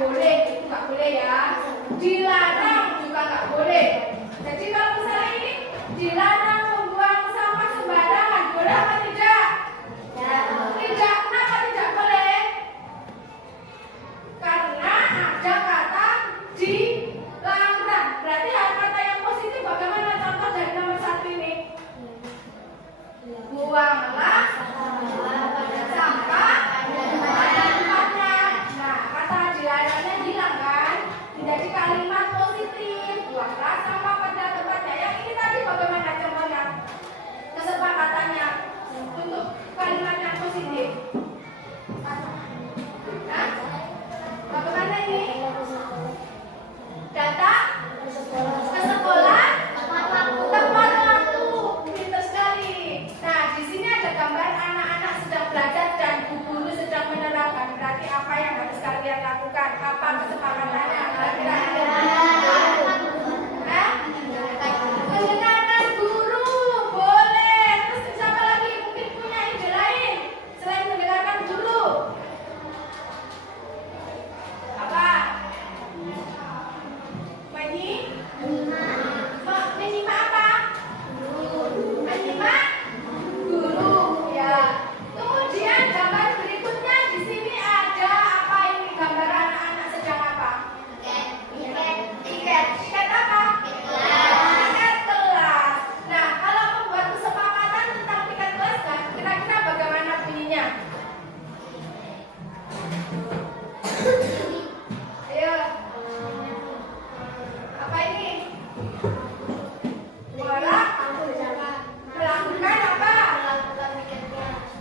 boleh, itu nggak boleh ya. Dilarang juga nggak boleh. Jadi kalau misalnya ini dilarang membuang sampah sembarangan, boleh apa tidak? Tidak. Kenapa tidak boleh? Karena ada kata dilarang. Berarti ada kata yang positif. Bagaimana contoh dari nomor 1 ini? Buanglah sampah pada tempatnya. Nah, kata dilarangnya hilang kan? Menjadi kalimat positif. Buanglah sampah pada tempatnya. Yang ini tadi bagaimana contohnya? Kesepakatannya untuk kalimat yang positif. Nah, bagaimana ini? Datang ke sekolah tepat waktu. Pintar sekali. Nah, di sini ada gambar anak-anak sedang belajar dan bu guru sedang menerangkan. Berarti apa yang harus kalian lakukan? Apa kesepakatannya? Mendengarkan guru. Boleh. Terus siapa lagi? Mungkin punya ide lain selain mendengarkan guru. Apa? Menyimak apa? Menyimak guru. Ya. Kemudian gambar berikutnya di sini ada apa ini? Gambar anak-anak sedang apa? Tiket. Tiket apa? Tiket kelas. Nah, kalau membuat kesepakatan tentang tiket kelas, kan kira-kira bagaimana bunyinya? Ayo. Apa ini? Melakukan apa?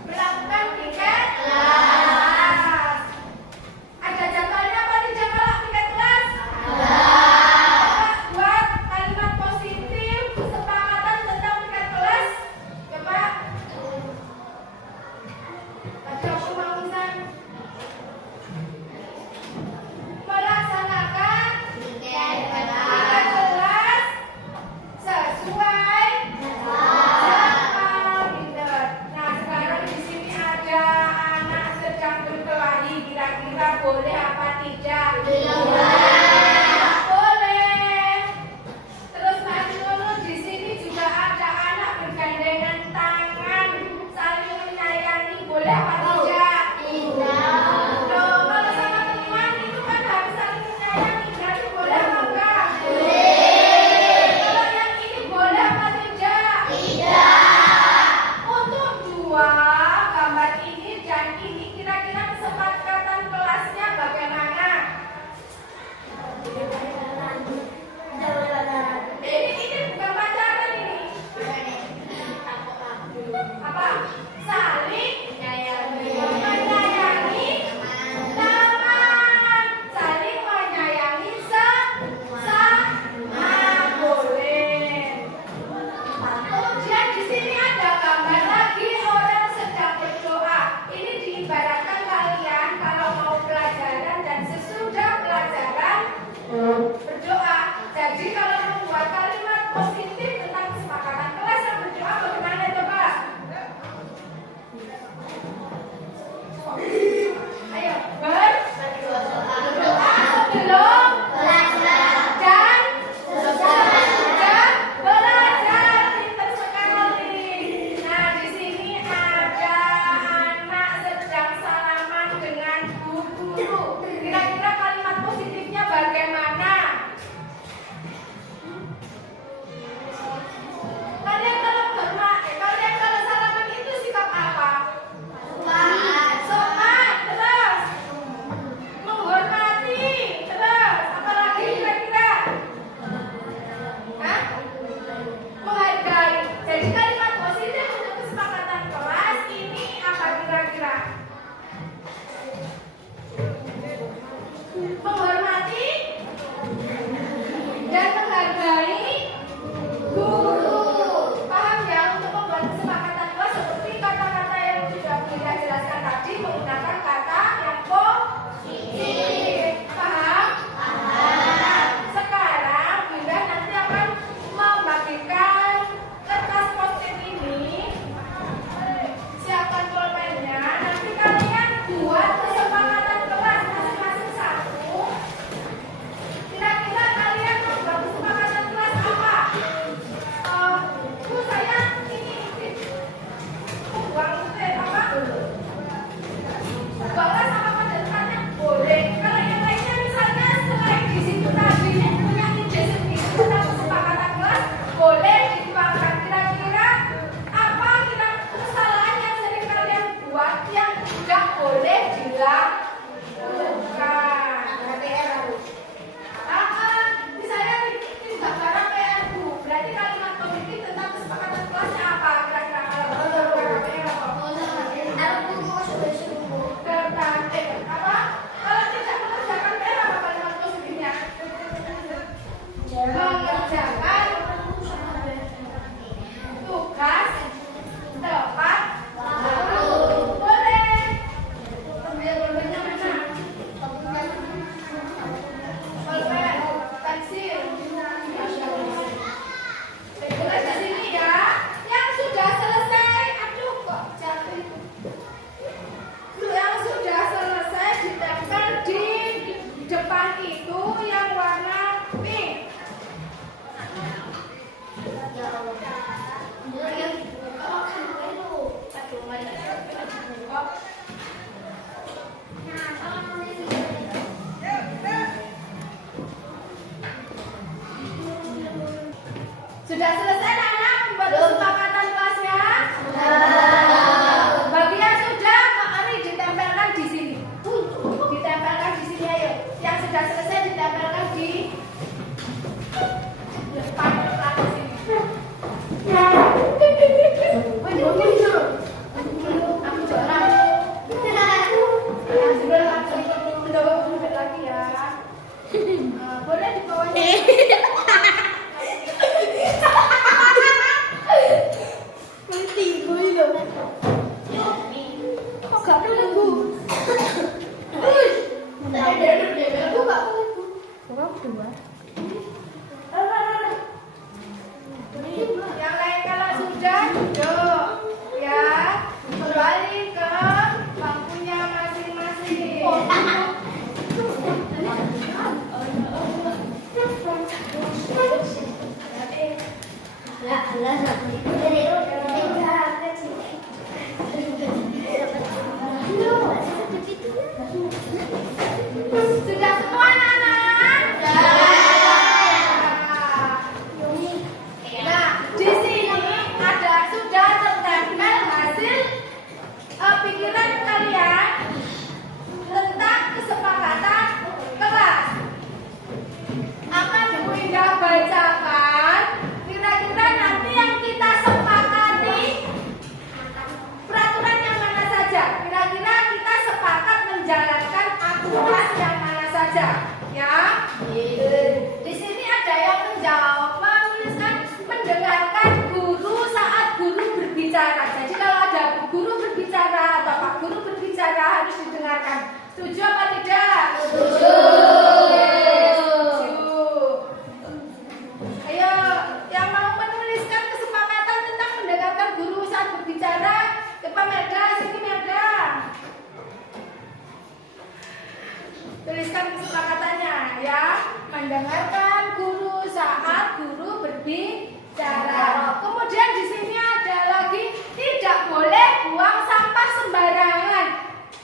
Melakukan tiket kelas. Ada jadwalnya apa tidak kalau tiket kelas? Buat kalimat positif kesepakatan tentang tiket kelas. Coba. Tadi aku mau urusan melaksanakan tiket kelas sesuai jadwal. Pinter. Nah, sekarang di sini ada anak sedang berkelahi. Kira-kira boleh apa tidak? Boleh. Terus masih dulu di sini juga ada anak bergandengan tangan saling menyayangi. Boleh apa tidak? Loh, kalau sama teman itu kan harus saling menyayangi. Berarti boleh apa enggak? Kalau yang ini boleh apa tidak? Untuk dua gambar ini dan ini kira-kira kesepakatan kelasnya bagaimana? Yang lain kalau sudah duduk ya, kembali ke bangkunya masing-masing. Sudah semua anak-anak? Nah, di sini ada sudah tertempel hasil pikiran kalian tentang kesepakatan kelas. Akan Ibu Indah bacakan kira-kira nanti yang kita sepakati peraturan yang mana saja. Kira-kira kita sepakat menjalankan aturan yang mana saja, ya. Di sini ada yang menjawab menuliskan mendengarkan guru saat guru berbicara. Jadi kalau ada guru berbicara atau Pak Guru berbicara harus didengarkan. Setuju apa tidak? Setuju. Ayo, yang mau menuliskan kesepakatan tentang mendengarkan guru saat berbicara, Pak Merda, sini Merda. Tuliskan kesepakatannya ya. Mendengarkan guru saat guru berbicara. Kemudian di sini ada lagi tidak boleh buang sampah sembarangan.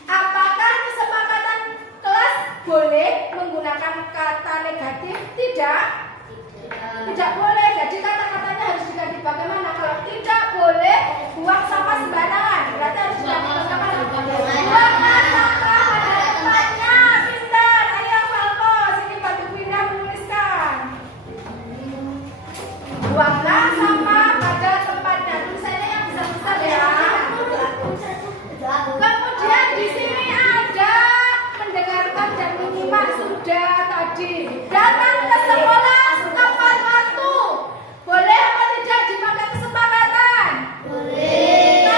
Apakah kesepakatan kelas boleh menggunakan kata negatif? Tidak. Tidak boleh. Jadi kata-katanya harus diganti. Bagaimana kalau tidak boleh buang sampah sembarangan? Berarti harus diganti bagaimana? Buanglah sampah pada tempatnya. Pintar. Ayo Falco, sini bantu Pindah menuliskan. Buanglah sampah pada tempatnya. Tulisannya yang besar-besar ya. Kemudian di sini ada mendengarkan dan menyimak sudah tadi. Datang ke sekolah tepat waktu. Boleh apa tidak dipakai kesepakatan? Boleh.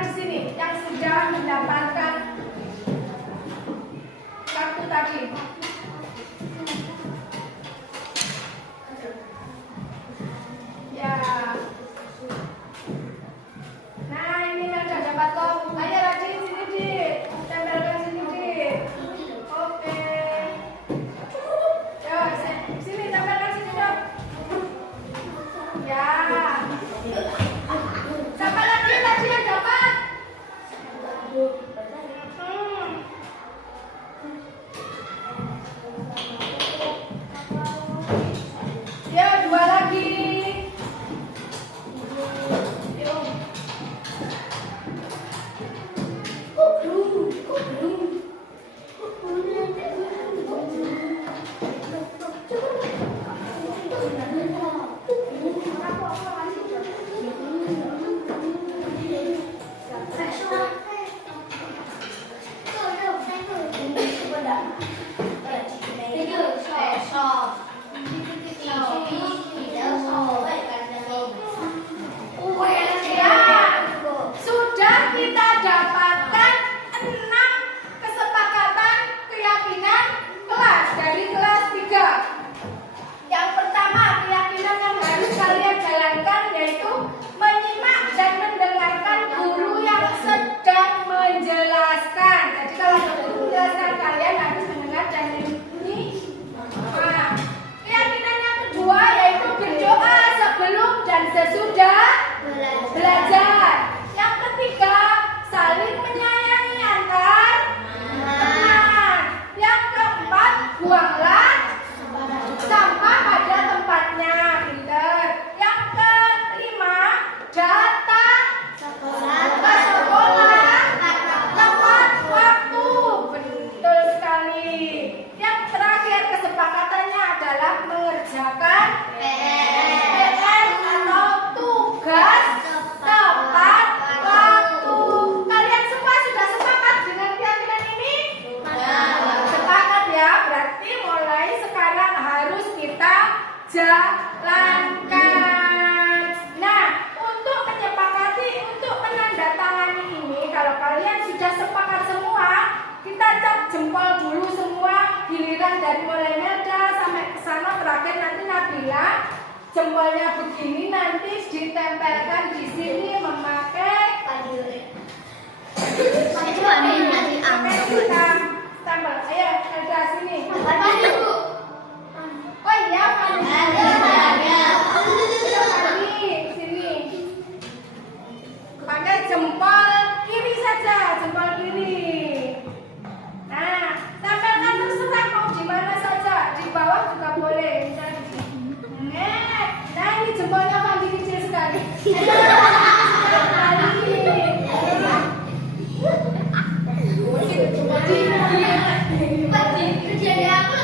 tangan di sini yang sudah mendapatkan kartu tadi. Ya. Nah, ini yang sudah dapat toh. Ayo rajin sini, Dik. Tempelkan sini, Dik. Oke. Yo, sini tempelkan sini, dong. Ya. Siapa lagi tadi yang dapat? Ya, dua lagi. Sudah kita dapatkan 6 kesepakatan keyakinan kelas dari kelas 3. Yang pertama, keyakinan yang harus kalian jalankan yaitu menyimak dan mendengarkan guru yang sedang menjelaskan. Jadi kalau ada guru menjelaskan, kalian harus mendengar dan menyimak. Keyakinan yang kedua yaitu berdoa sebelum dan sesudah belajar. Yang ketiga, saling menyayangi antar teman. Yang keempat, buanglah sampah pada tempatnya. Pinter. Yang kelima, datang ke sekolah tepat waktu. Betul sekali. Yang terakhir, kesepakatannya adalah mengerjakan PR atau tugas tepat waktu. Kalian semua sudah sepakat dengan keyakinan ini? Sepakat ya, berarti mulai sekarang harus kita jalankan. Nah, untuk menyepakati, untuk menandatangani ini, kalau kalian sudah sepakat semua, kita cap jempol dulu semua, giliran dari mulai Melda sampai ke sana, terakhir nanti Nabila. Jempolnya begini, nanti ditempelkan di sini memakai kita tempel. Ayo, Melda sini. Oh iya, sini. Pakai jempol kiri saja, jempol kiri. Nah, tempelkan terserah mau di mana saja, di bawah juga boleh. Nah, ini jempolnya Fandi kecil sekali. Jadi aku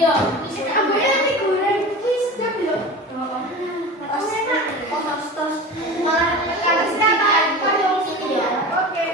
Iya. Ambilnya nanti goreng. Wis siap lho. Tos. Kalau siapa kalau ya. Oke.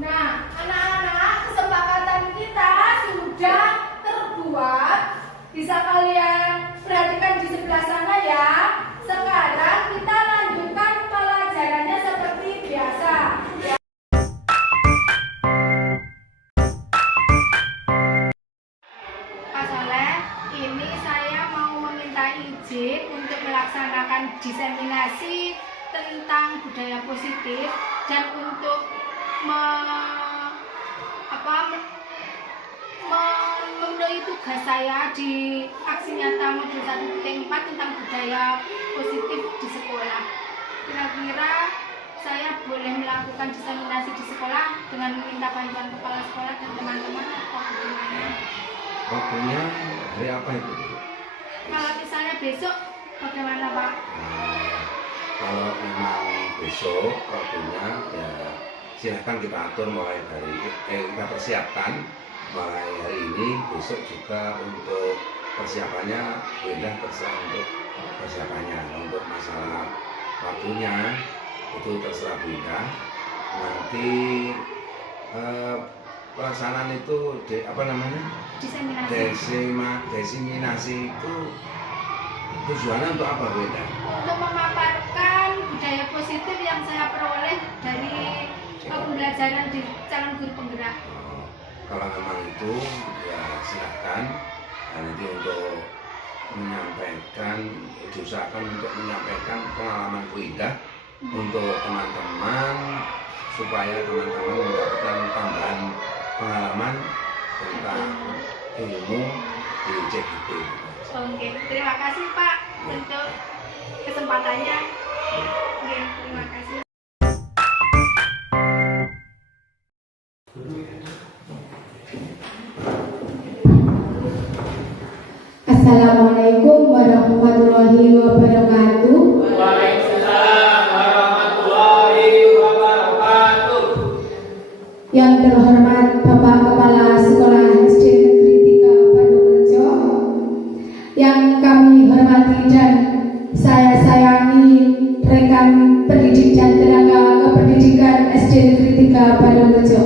Nah, anak diseminasi tentang budaya positif dan untuk memenuhi tugas saya di aksi nyata modul 1.4 tentang budaya positif di sekolah. Kira-kira saya boleh melakukan diseminasi di sekolah dengan meminta bantuan kepala sekolah dan teman-teman atau bagaimana? Waktunya hari apa itu? Kalau misalnya besok bagaimana Pak? Kalau memang besok waktunya ya silahkan kita atur mulai dari kita persiapkan mulai hari ini, besok juga untuk persiapannya Windah terserah untuk persiapannya. Untuk masalah waktunya itu terserah Windah. Nanti pelaksanaan itu diseminasi itu tujuannya untuk apa Windah? Untuk memaparkan budaya positif yang saya peroleh dari pembelajaran di calon guru penggerak. Kalau memang itu ya silahkan. Nanti untuk menyampaikan, diusahakan untuk menyampaikan pengalaman Windah untuk teman-teman supaya teman-teman mendapatkan tambahan pengalaman tentang ilmu di CGT. Oke, terima kasih Pak untuk kesempatannya. Oke, terima kasih. Assalamualaikum warahmatullahi wabarakatuh. Waalaikumsalam warahmatullahi wabarakatuh. Yang terhormat Bapak Kepala Sekolah SD Negeri 3 Palorejo, yang kami hormati dan saya sayangi rekan pendidik dan tenaga kependidikan SD Negeri 3 Palorejo.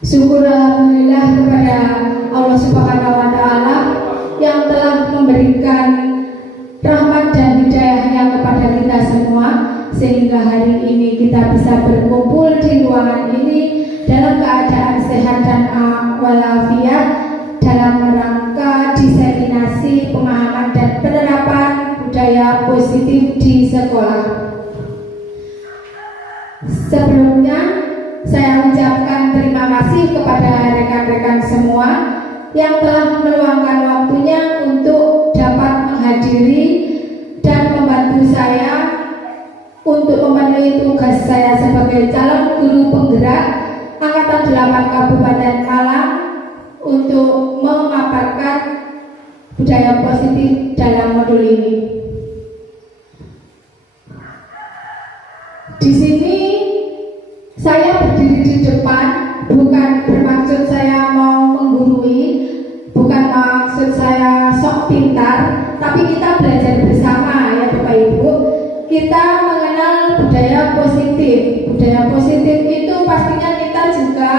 Syukur alhamdulillah kepada Allah Subhanahu wa taala yang telah memberikan rahmat dan hidayahnya kepada kita semua sehingga hari ini kita bisa berkumpul di ruangan ini dalam keadaan sehat dan walafiat dalam rangka diseminasi pemahaman dan penerapan budaya positif di sekolah. Sebelumnya saya ucapkan terima kasih kepada rekan-rekan semua yang telah meluangkan waktunya untuk dapat menghadiri dan membantu saya untuk memenuhi tugas saya sebagai calon guru penggerak Angkatan 8 Kabupaten Malang untuk memaparkan budaya positif dalam modul ini. Di sini saya berdiri di depan bukan bermaksud saya mau menggurui, bukan maksud saya sok pintar, tapi kita belajar bersama ya Bapak Ibu. Kita mengenal budaya positif. Budaya positif itu pastinya kita juga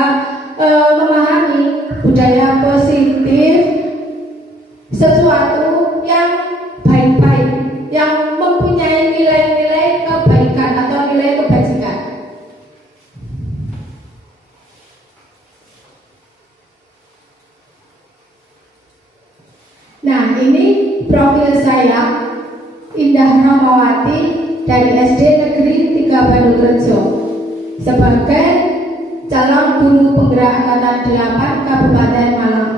memahami budaya positif sesuatu yang baik-baik, yang mempunyai nilai-nilai kebaikan atau nilai kebajikan. Nah, ini profil saya, Indah Ramawati dari SD Negeri 3 Palorejo sebagai calon guru penggerak Angkatan 8 Kabupaten Malang.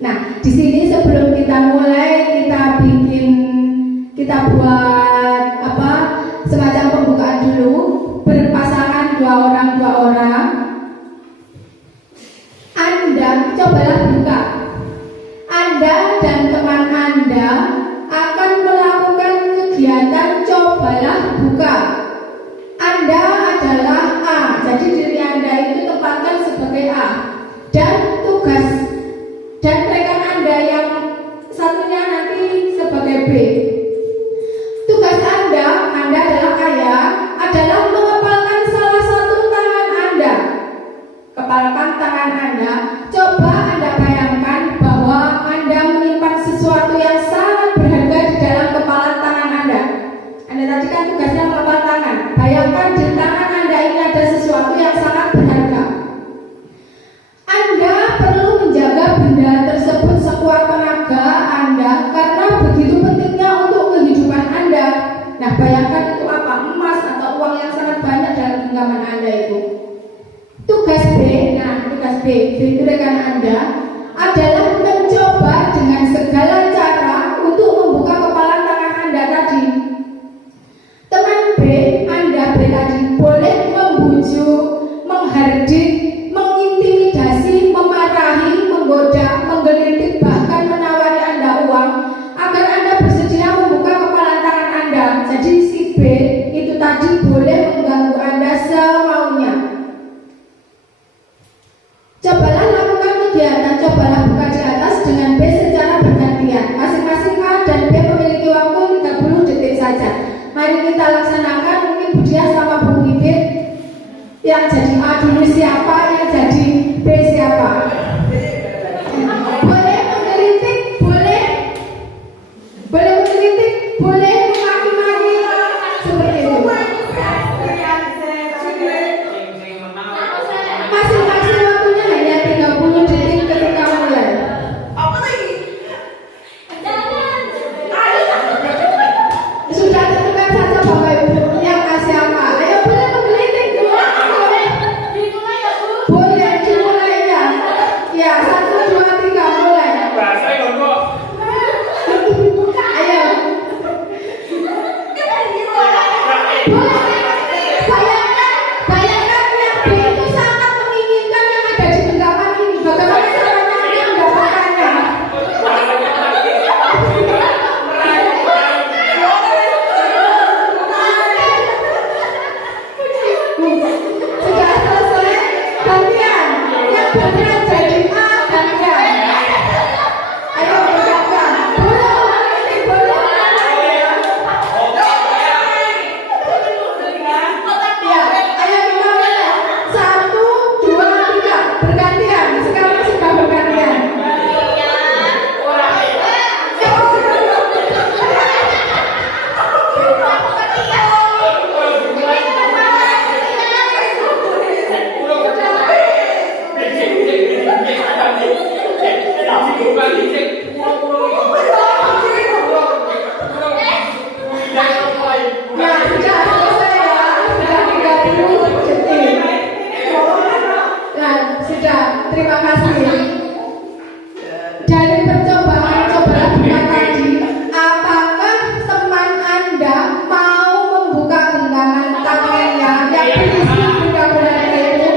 Nah, di sini sebelum kita mulai kita buat semacam pembukaan dulu, berpasangan dua orang. Anda cobalah buka. Anda dan teman Anda akan melakukan kegiatan cobalah buka. Anda adalah A, jadi diri Anda itu tempatkan sebagai A. Dan tugas dan rekan Anda yang satunya nanti sebagai B. Tugas Anda adalah ayah, adalah mengepalkan salah satu tangan Anda. Kepalkan tangan Anda. Coba Anda bayangkan bahwa Anda menyimpan sesuatu yang sangat berharga di dalam kepala tangan Anda. Anda tadi kan tugasnya mengepal tangan. Bayangkan di tangan Anda ini ada sesuatu yang sangat berharga. Anda perlu menjaga benda tersebut sekuat tenaga Anda karena genggaman Anda itu. Tugas B itu rekan Anda adalah mencoba dengan segala cara untuk membuka kepala tangan Anda tadi. Teman B, Anda B tadi boleh membujuk, menghardik, mengintimidasi, memarahi, menggoda, menggelitik, bahkan menawari Anda uang agar Anda bersedia membuka kepala tangan Anda. Jadi si B itu tadi boleh mengganggu Anda semaunya. Cobalah lakukan kegiatan, cobalah buka di atas dengan B secara bergantian. Masing-masing A dan B memiliki waktu 30 detik saja. Mari kita laksanakan. Mungkin Bu Diah sama Bu Bibit yang jadi A dulu siapa, yang jadi B siapa. Boleh mengkritik, boleh mengkritik, boleh memaki-maki, seperti itu. Masing-masing waktunya hanya 30 detik ketika mulai. Sudah tentukan saja Bapak Ibu yang kasih apa. Ayo boleh menggelitik, boleh dimulai ya. Ya 1, 2, 3 mulai. Bahasa yang kok. Ayo. Bayangkan yang B itu sangat menginginkan yang ada di genggaman ini. Bagaimana caranya dia mendapatkannya? Sudah selesai, gantian. Yang bergerak jadi A gantian. Ayo bergantian. Boleh mengkritik, boleh. Ya, ayo kita mulai. 1, 2, 3 bergantian. Sekarang sudah bergantian. Ya, sudah selesai ya. Sudah 30 detik. Nah, sudah. Terima kasih. Dari percobaan cobalah buka tadi, apakah teman Anda mau membuka genggaman tangannya yang berisi benda-benda itu?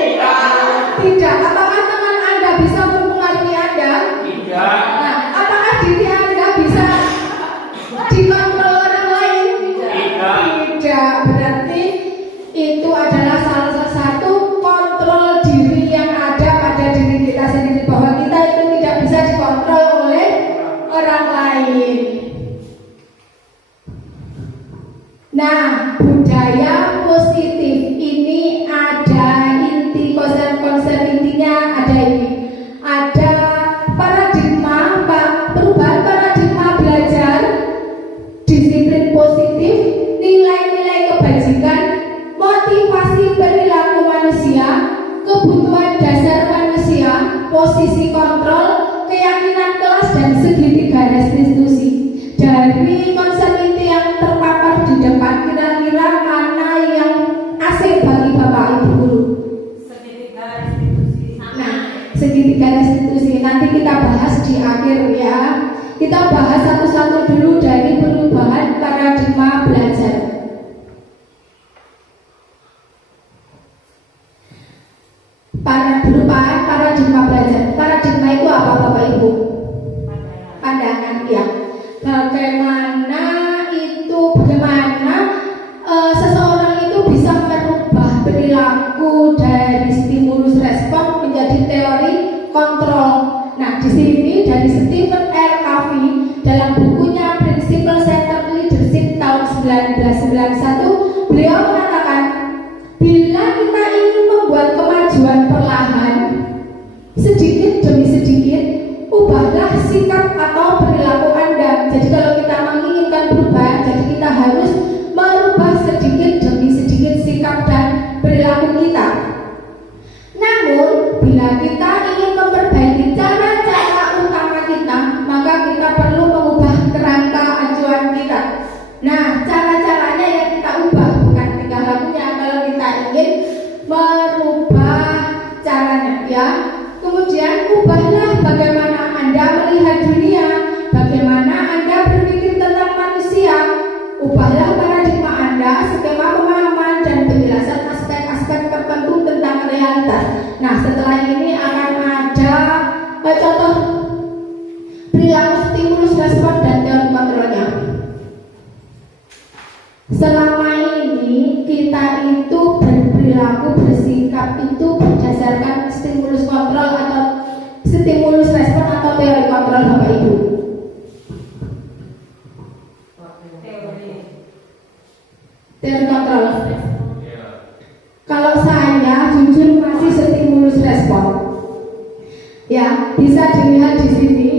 Tidak. Apakah teman Anda bisa mempengaruhi Anda? Tidak. Nah, apakah diri Anda bisa dikontrol orang lain? Tidak. Berarti itu adalah salah satu kontrol diri yang ada pada diri kita sendiri, bahwa kita itu tidak bisa dikontrol oleh orang lain. Nah, budaya positif ini ada inti konsep intinya ada ini. Ada paradigma, perubahan paradigma belajar, disiplin positif, nilai-nilai kebajikan, motivasi perilaku manusia, kebutuhan dasar manusia, posisi kontrol, keyakinan kelas, dan segitiga restitusi. Dari konsep inti yang terpapar di depan, kira-kira mana yang asing bagi Bapak Ibu guru? Nah, segitiga restitusi nanti kita bahas di akhir ya. Kita bahas satu-satu dulu dari perubahan paradigma belajar. Perubahan paradigma belajar. Paradigma itu apa Bapak Ibu? Pandangan ya. Bagaimana seseorang itu bisa merubah perilaku dari stimulus respon menjadi teori kontrol. Nah, di sini dari Stephen R. Covey dalam bukunya Principle Centered Leadership tahun 1991, beliau mengatakan, bila kita ingin membuat kemajuan perlahan, sedikit demi sedikit, ubahlah sikap atau perilaku Anda. Jadi kalau kita menginginkan perubahan, jadi kita harus merubah sedikit demi sedikit sikap dan perilaku kita. Namun, bila kita ingin memperbaiki cara-cara utama kita, maka kita perlu mengubah kerangka acuan kita. Nah, cara-caranya yang kita ubah bukan 3 ya. Kemudian ubahlah bagaimana Anda melihat dunia, bagaimana Anda berpikir tentang manusia. Ubahlah paradigma Anda, skema pemahaman dan penjelasan aspek-aspek tertentu tentang realitas. Nah, setelah ini akan ada contoh perilaku stimulus respon dan teori kontrolnya. Selama ini kita itu berperilaku bersikap itu berdasarkan stimulus kontrol atau stimulus respon atau teori kontrol Bapak Ibu. Teori kontrol. Kalau saya jujur masih stimulus respon. Ya, bisa dilihat di sini.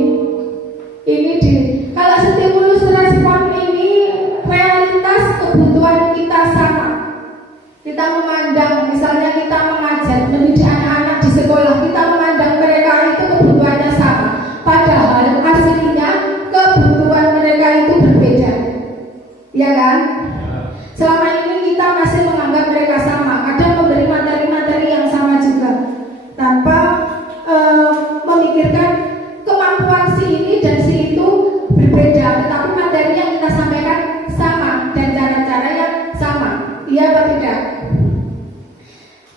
Ini kalau stimulus respon ini realitas kebutuhan kita sama. Kita memandang, misalnya kita mengajar, mendidik anak-anak di sekolah, kita memandang mereka itu kebutuhannya sama. Padahal aslinya kebutuhan mereka itu berbeda. Ya kan? Selama ini kita masih menganggap mereka sama, kadang memberi materi-materi yang sama juga, tanpa memikirkan kemampuan si ini dan si itu berbeda, tetapi materi yang kita sampaikan sama dan cara-cara yang sama. Iya atau tidak?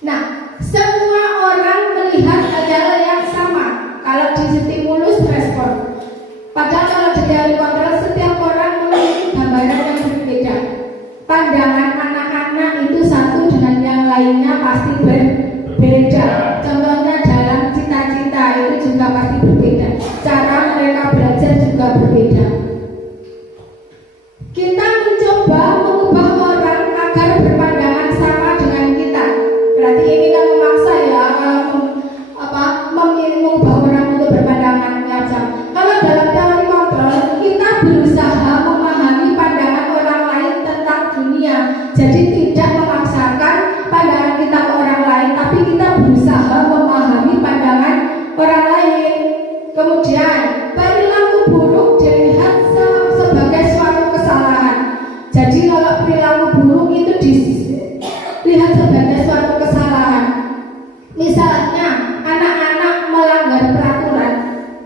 Nah, semua orang melihat adalah yang sama kalau di stimulus respon. Padahal kalau di teori kontrol setiap orang memiliki gambaran yang berbeda. Pandangan anak-anak itu satu dengan yang lainnya pasti berbeda. Contohnya dalam cita-cita itu juga pasti berbeda. Cara mereka belajar juga berbeda. Kita mencoba mengubah orang agar berpandangan sama dengan kita. Berarti ini kan memaksa ya, mengubah orang untuk berpandangan yang sama. Kalau dalam teori kontrol kita berusaha memahami pandangan orang lain tentang dunia. Jadi tidak memaksakan pandangan kita ke orang lain, tapi kita berusaha memahami pandangan orang lain. Kemudian perilaku buruk dilihat sebagai suatu kesalahan. Jadi kalau perilaku buruk itu dilihat sebagai suatu kesalahan. Misalnya anak-anak melanggar peraturan,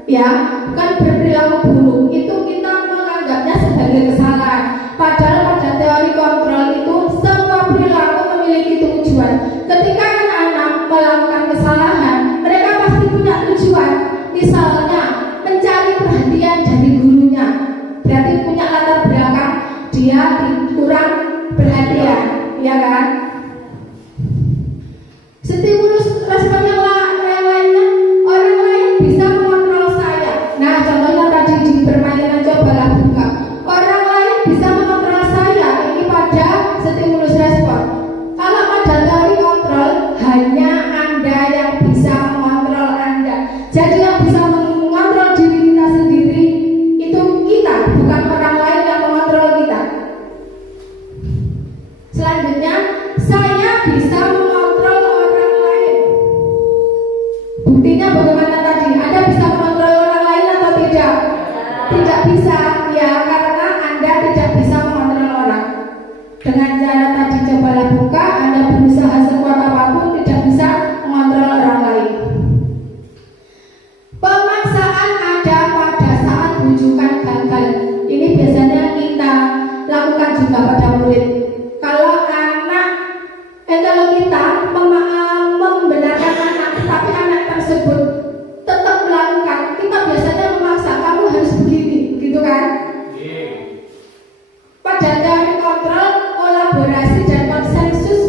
ya, bukan berperilaku buruk, itu kita menganggapnya sebagai kesalahan. Padahal pada teori kontrol itu semua perilaku memiliki tujuan. Ketika anak-anak melakukan kesalahan, mereka pasti punya tujuan. Misalnya mencari perhatian dari gurunya, berarti punya latar belakang dia kurang perhatian, ya kan? Stimulus respon yang lainnya, orang lain bisa mengontrol saya. Nah, contohnya tadi di permainan cobalah buka, orang lain bisa mengontrol saya. Ini pada stimulus respon. Kalau pada teori kontrol, hanya Anda yang bisa mengontrol Anda. Jadi yang bisa mengontrol diri kita sendiri itu kita, bukan orang lain yang mengontrol kita. Selanjutnya, saya bisa mengontrol orang lain. Buktinya bagaimana tadi? Anda bisa mengontrol orang lain atau tidak? Tidak bisa, ya, karena Anda tidak bisa mengontrol orang. Dengan cara tadi cobalah buka, Anda berusaha sekuat apapun tidak bisa mengontrol orang lain. Pemaksaan ada pada saat rujukan gagal. Ini biasanya kita lakukan juga pada murid. Kalau kita membenarkan anak, tapi anak tersebut tetap melakukan, kita biasanya memaksa, kamu harus begini, gitu kan? Pada teori kontrol, kolaborasi dan konsensus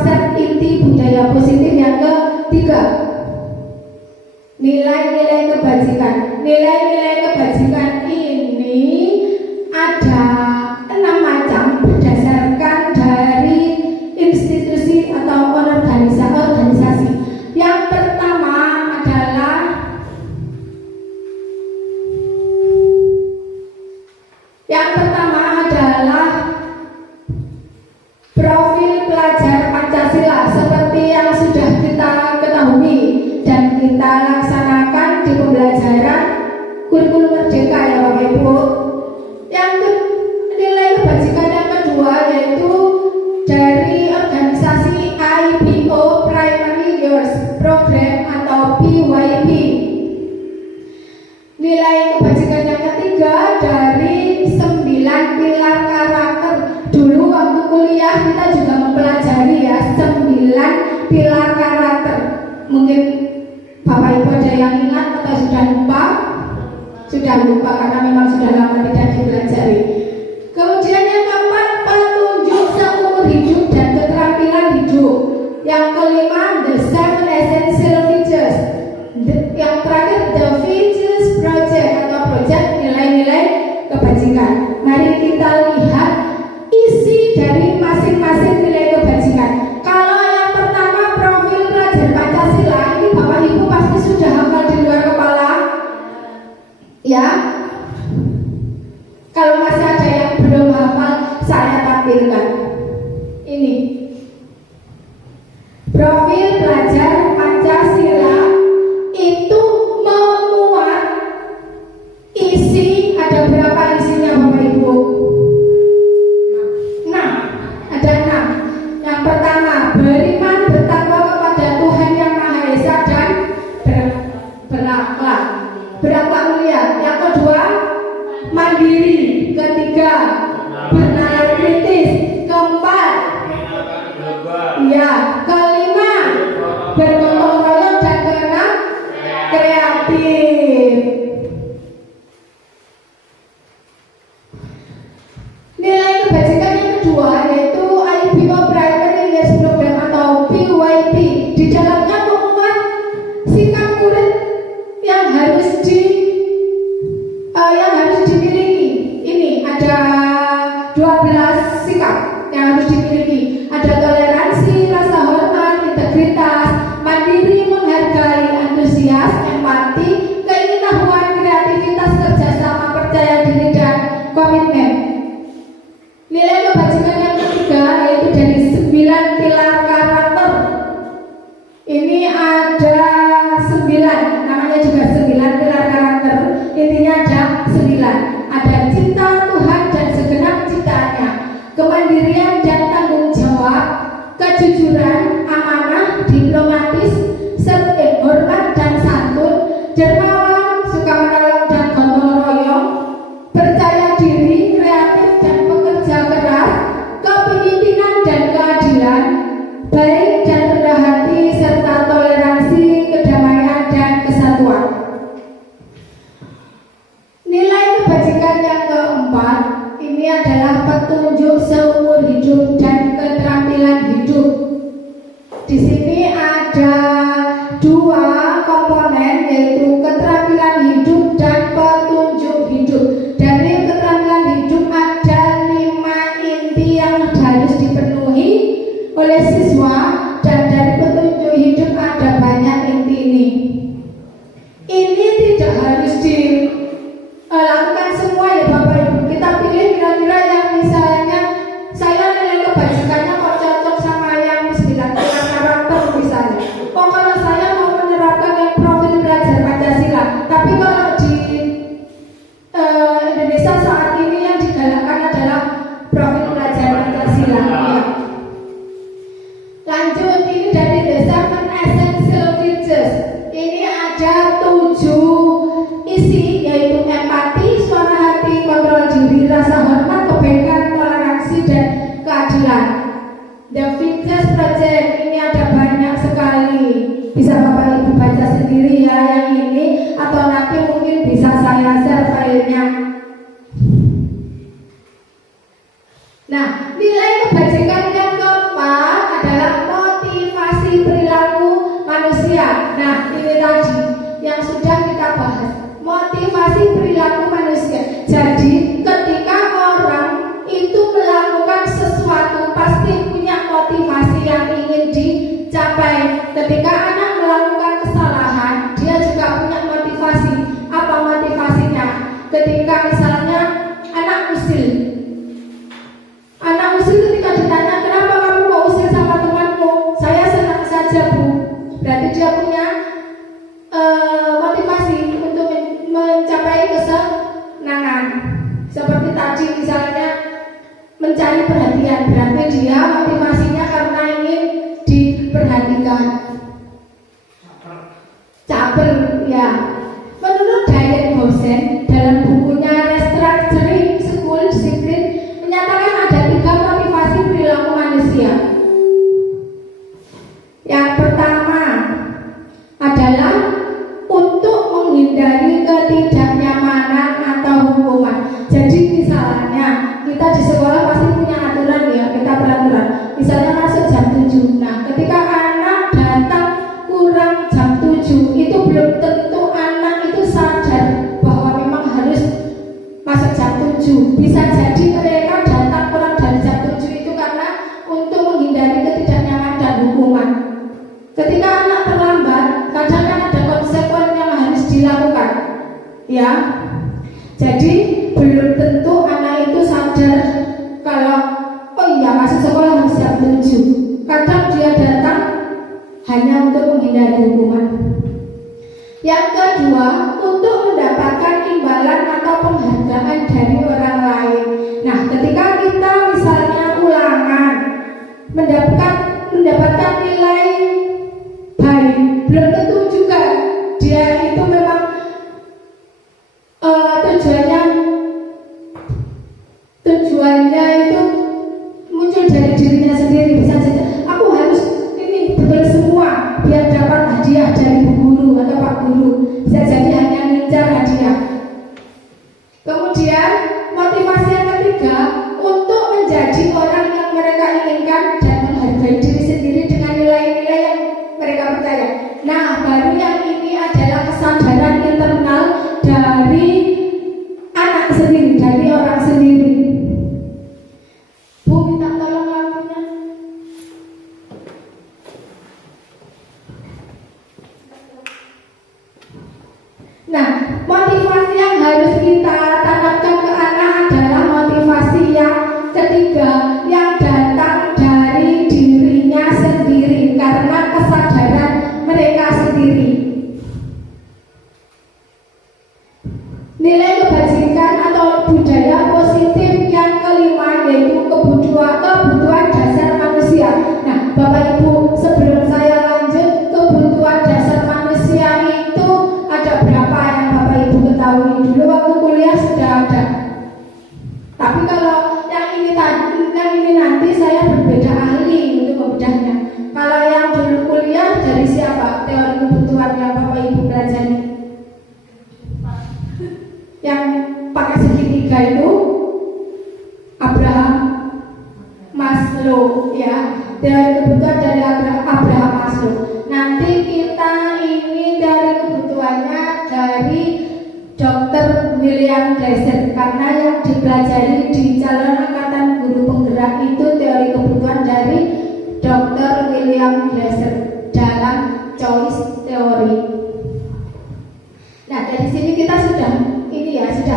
konsep inti budaya positif yang ketiga, nilai-nilai kebajikan. Nilai-nilai kebajikan ini ada 6 macam berdasarkan dari institusi atau organisasi. Yang pertama adalah profil pelajar Pancasila seperti yang sudah kita ketahui dan kita laksanakan di pembelajaran kurikulum merdeka ya Bapak Ibu. Nilai kebajikan yang kedua yaitu dari organisasi IPO Primary Years Program atau PYP. Nilai kebajikan yang ketiga dari 9 pilar karakter. Dulu waktu kuliah kita juga mempelajari ya 9 pilar karakter. Mungkin Bapak Ibu ada yang ingat atau sudah lupa? Sudah lupa karena memang sudah lama tidak dipelajari. Kemudian yang keempat, petunjuk seumur hidup dan keterampilan hidup. Yang kelima, the 7 essential features. Yang terakhir, the features project atau project nilai-nilai kebajikan. Mari kita lihat isi dari masing-masing nilai kebajikan. Kalau yang pertama profil pelajar Pancasila, ini Bapak Ibu pasti sudah hafal di luar kepala, ya. Kalau masih ada yang belum hafal, saya tampilkan. Ini profil pelajar Pancasila itu memuat isi, ada berapa isinya Bapak Ibu? Ada 6. Yang pertama, beriman bertakwa kepada Tuhan Yang Maha Esa dan berakhlak mulia. Yang kedua, mandiri. Ketiga, bernalar kritis. Keempat, ya. Kelima, bergotong royong. Dan keenam, kreatif. Nilai kebajikan yang kedua yaitu IPO Primary Years Program atau PYP. Di dalamnya memuat sikap murid yang harus dimiliki. Ini ada 12 sikap yang harus dimiliki. Ada toleransi, rasa hormat, integritas, mandiri, menghargai, antusias, empati, keinginahuan, kreativitas, kerjasama, percaya diri, dan komitmen. Nilai kebajikan yang ketiga yaitu dari 9 pilar karakter. Ini ada 9, namanya juga 9 pilar karakter. Intinya ada 9. Ada cinta Tuhan dan segenap ciptaannya, kemandirian dan tanggung jawab, kejujuran, amanah, diplomatis, hormat dan santun, dermawan, suka menolong dan gotong royong, percaya diri, kreatif dan pekerja keras, kepemimpinan dan keadilan, baik dan rendah hati, serta toleransi, kedamaian dan kesatuan. Nilai kebajikan yang keempat ini adalah petunjuk seumur hidup dan keterampilan hidup. Di sini ada 2 komponen yaitu keterampilan hidup dan petunjuk hidup. Dari keterampilan hidup ada 5 inti yang harus dipenuhi oleh siswa, dan dari petunjuk hidup ada banyak inti ini. Ini tidak harus dilakukan semua ya Bapak Ibu. Kita pilih kira-kira yang misalnya saya nilai kebajikannya kok cocok sama yang 9 pilar karakter misalnya. Kok kalau saya mau menerapkan yang profil pelajar Pancasila, tapi kalau di Indonesia saat ini yang digalakkan adalah profil pelajar Pancasila. Ya. Lanjut, ini dari the 7 essential features. Ini ada 7 isi yaitu empati, suara hati, kontrol diri, rasa hormat, kebaikan, toleransi, dan keadilan. The features project ini ada banyak sekali. Bisa Bapak Ibu baca sendiri ya yang ini, atau nanti mungkin bisa saya share filenya. Nah, nilai kebajikan yang keempat adalah Nah, ini tadi yang sudah kita bahas, motivasi perilaku manusia. Jadi ketika orang itu melakukan sesuatu pasti punya motivasi yang ingin dicapai. Ketika anak melakukan kesalahan, dia juga punya motivasi. Apa motivasinya? Ketika misalnya anak usil ketika ditanya, kenapa kamu mau usil sama temanmu? Saya senang saja, Bu. Berarti dia punya motivasi untuk mencapai kesenangan. Seperti tadi misalnya mencari perhatian, berarti dia motivasinya karena ingin diperhatikan. Caper, ya. Menurut Diane Bowsen dalam bukunya Restructuring School Discipline menyatakan ada 3 motivasi perilaku manusia. Yang pertama adalah untuk menghindari ketidaknyamanan atau hukuman. Jadi misalnya kita di sekolah pasti punya aturan ya, kita peraturan. Misalnya masuk jam 7. Nah, ketika anak datang kurang jam 7, itu belum tentu anak itu sadar bahwa memang harus masuk jam 7. Bisa jadi mereka datang kurang dari jam 7 itu karena untuk menghindari ketidaknyamanan dan hukuman. Ketika anak terlambat, kadang kan ada konsekuensi yang harus dilakukan, ya. Jadi belum tentu anak itu sadar kalau oh iya masuk sekolah harus jam 7. Kadang dia datang hanya untuk menghindari hukuman. Yang kedua, untuk mendapatkan imbalan atau penghargaan dari orang lain. Nah, ketika kita misalnya ulangan mendapatkan nilai baik, belum tentu juga dia itu memang tujuannya itu muncul dari dirinya sendiri. Bisa saja aku harus ini betul semua biar dapat hadiah dari bu guru atau pak guru. Bisa jadi hanya ngincar hadiah. Kemudian motivasi yang ketiga, untuk menjadi orang yang mereka inginkan dan menghargai diri sendiri dengan nilai-nilai yang mereka percaya. Nah, baru yang ini adalah kesadaran internal dari anak sendiri, dari orang sendiri. Bu, minta tolong lampunya. Nah, motivasi yang harus kita tanamkan ke anak adalah motivasi yang ketiga, yang datang dari dirinya sendiri karena kesadaran mereka sendiri. Nilai kebajikan atau budaya positif yang kelima yaitu kebutuhan dasar manusia. Nah, Bapak Ibu, sebelum saya lanjut, kebutuhan dasar manusia itu ada berapa yang Bapak Ibu ketahui? Dulu waktu kuliah sudah ada. Tapi kalau yang ini nanti saya berbeda ahli untuk membedahnya. Kalau yang dulu kuliah dari siapa? Teori kebutuhan yang Bapak Ibu pelajari. Yang pakai segitiga itu Abraham Maslow, ya. Teori kebutuhan dari Abraham Maslow. Nanti kita ini teori kebutuhannya dari Dr. William Glasser, karena yang dipelajari di calon angkatan guru penggerak itu teori kebutuhan dari Dr. William Glasser dalam choice theory. Nah, dari sini kita sudah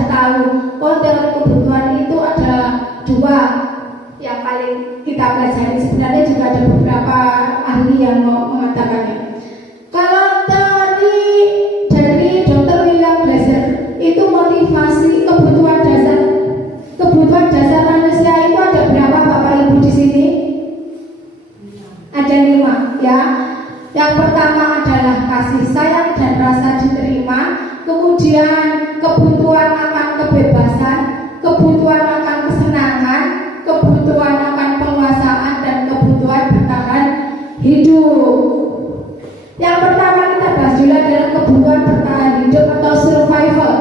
tahu, oh teori kebutuhan itu ada 2 yang paling kita pelajari. Sebenarnya juga ada beberapa ahli yang mau mengatakannya. Kalau teori dari Dr. William Glasser itu motivasi kebutuhan dasar manusia itu ada berapa Bapak Ibu di sini? Ada 5, ya. Yang pertama adalah kasih sayang dan rasa diterima, kemudian kebutuhan akan kebebasan, kebutuhan akan kesenangan, kebutuhan akan penguasaan, dan kebutuhan bertahan hidup. Yang pertama kita bahas dulu adalah kebutuhan bertahan hidup atau survival.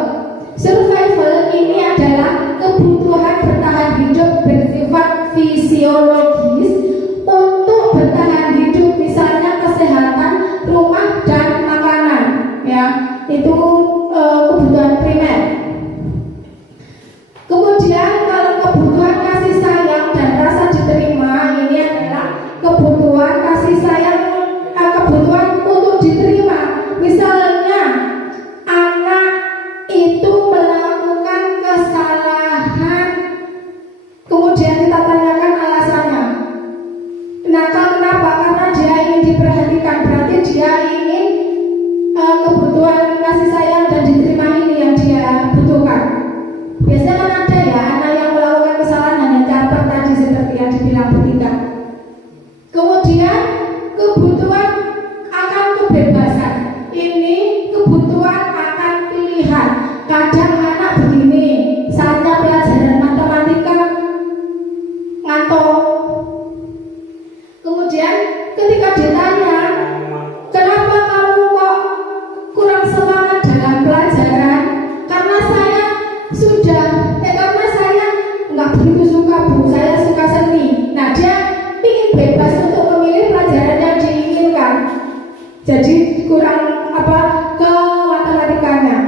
Survival ini adalah kebutuhan bertahan hidup bersifat fisiologis untuk bertahan hidup, misalnya kesehatan, rumah, dan bergerak. Kemudian kebutuhan akan kebebasan. Ini kebutuhan akan pilihan. Kadang anak begini, saatnya pelajaran matematika ngantuk. Kemudian ketika ditanya, kenapa kamu kok kurang semangat dalam pelajaran? Karena saya nggak begitu suka Bu, saya suka seni. Nah, dia ingin bebas untuk memilih pelajaran yang diinginkan. Jadi kurang ke matematikanya,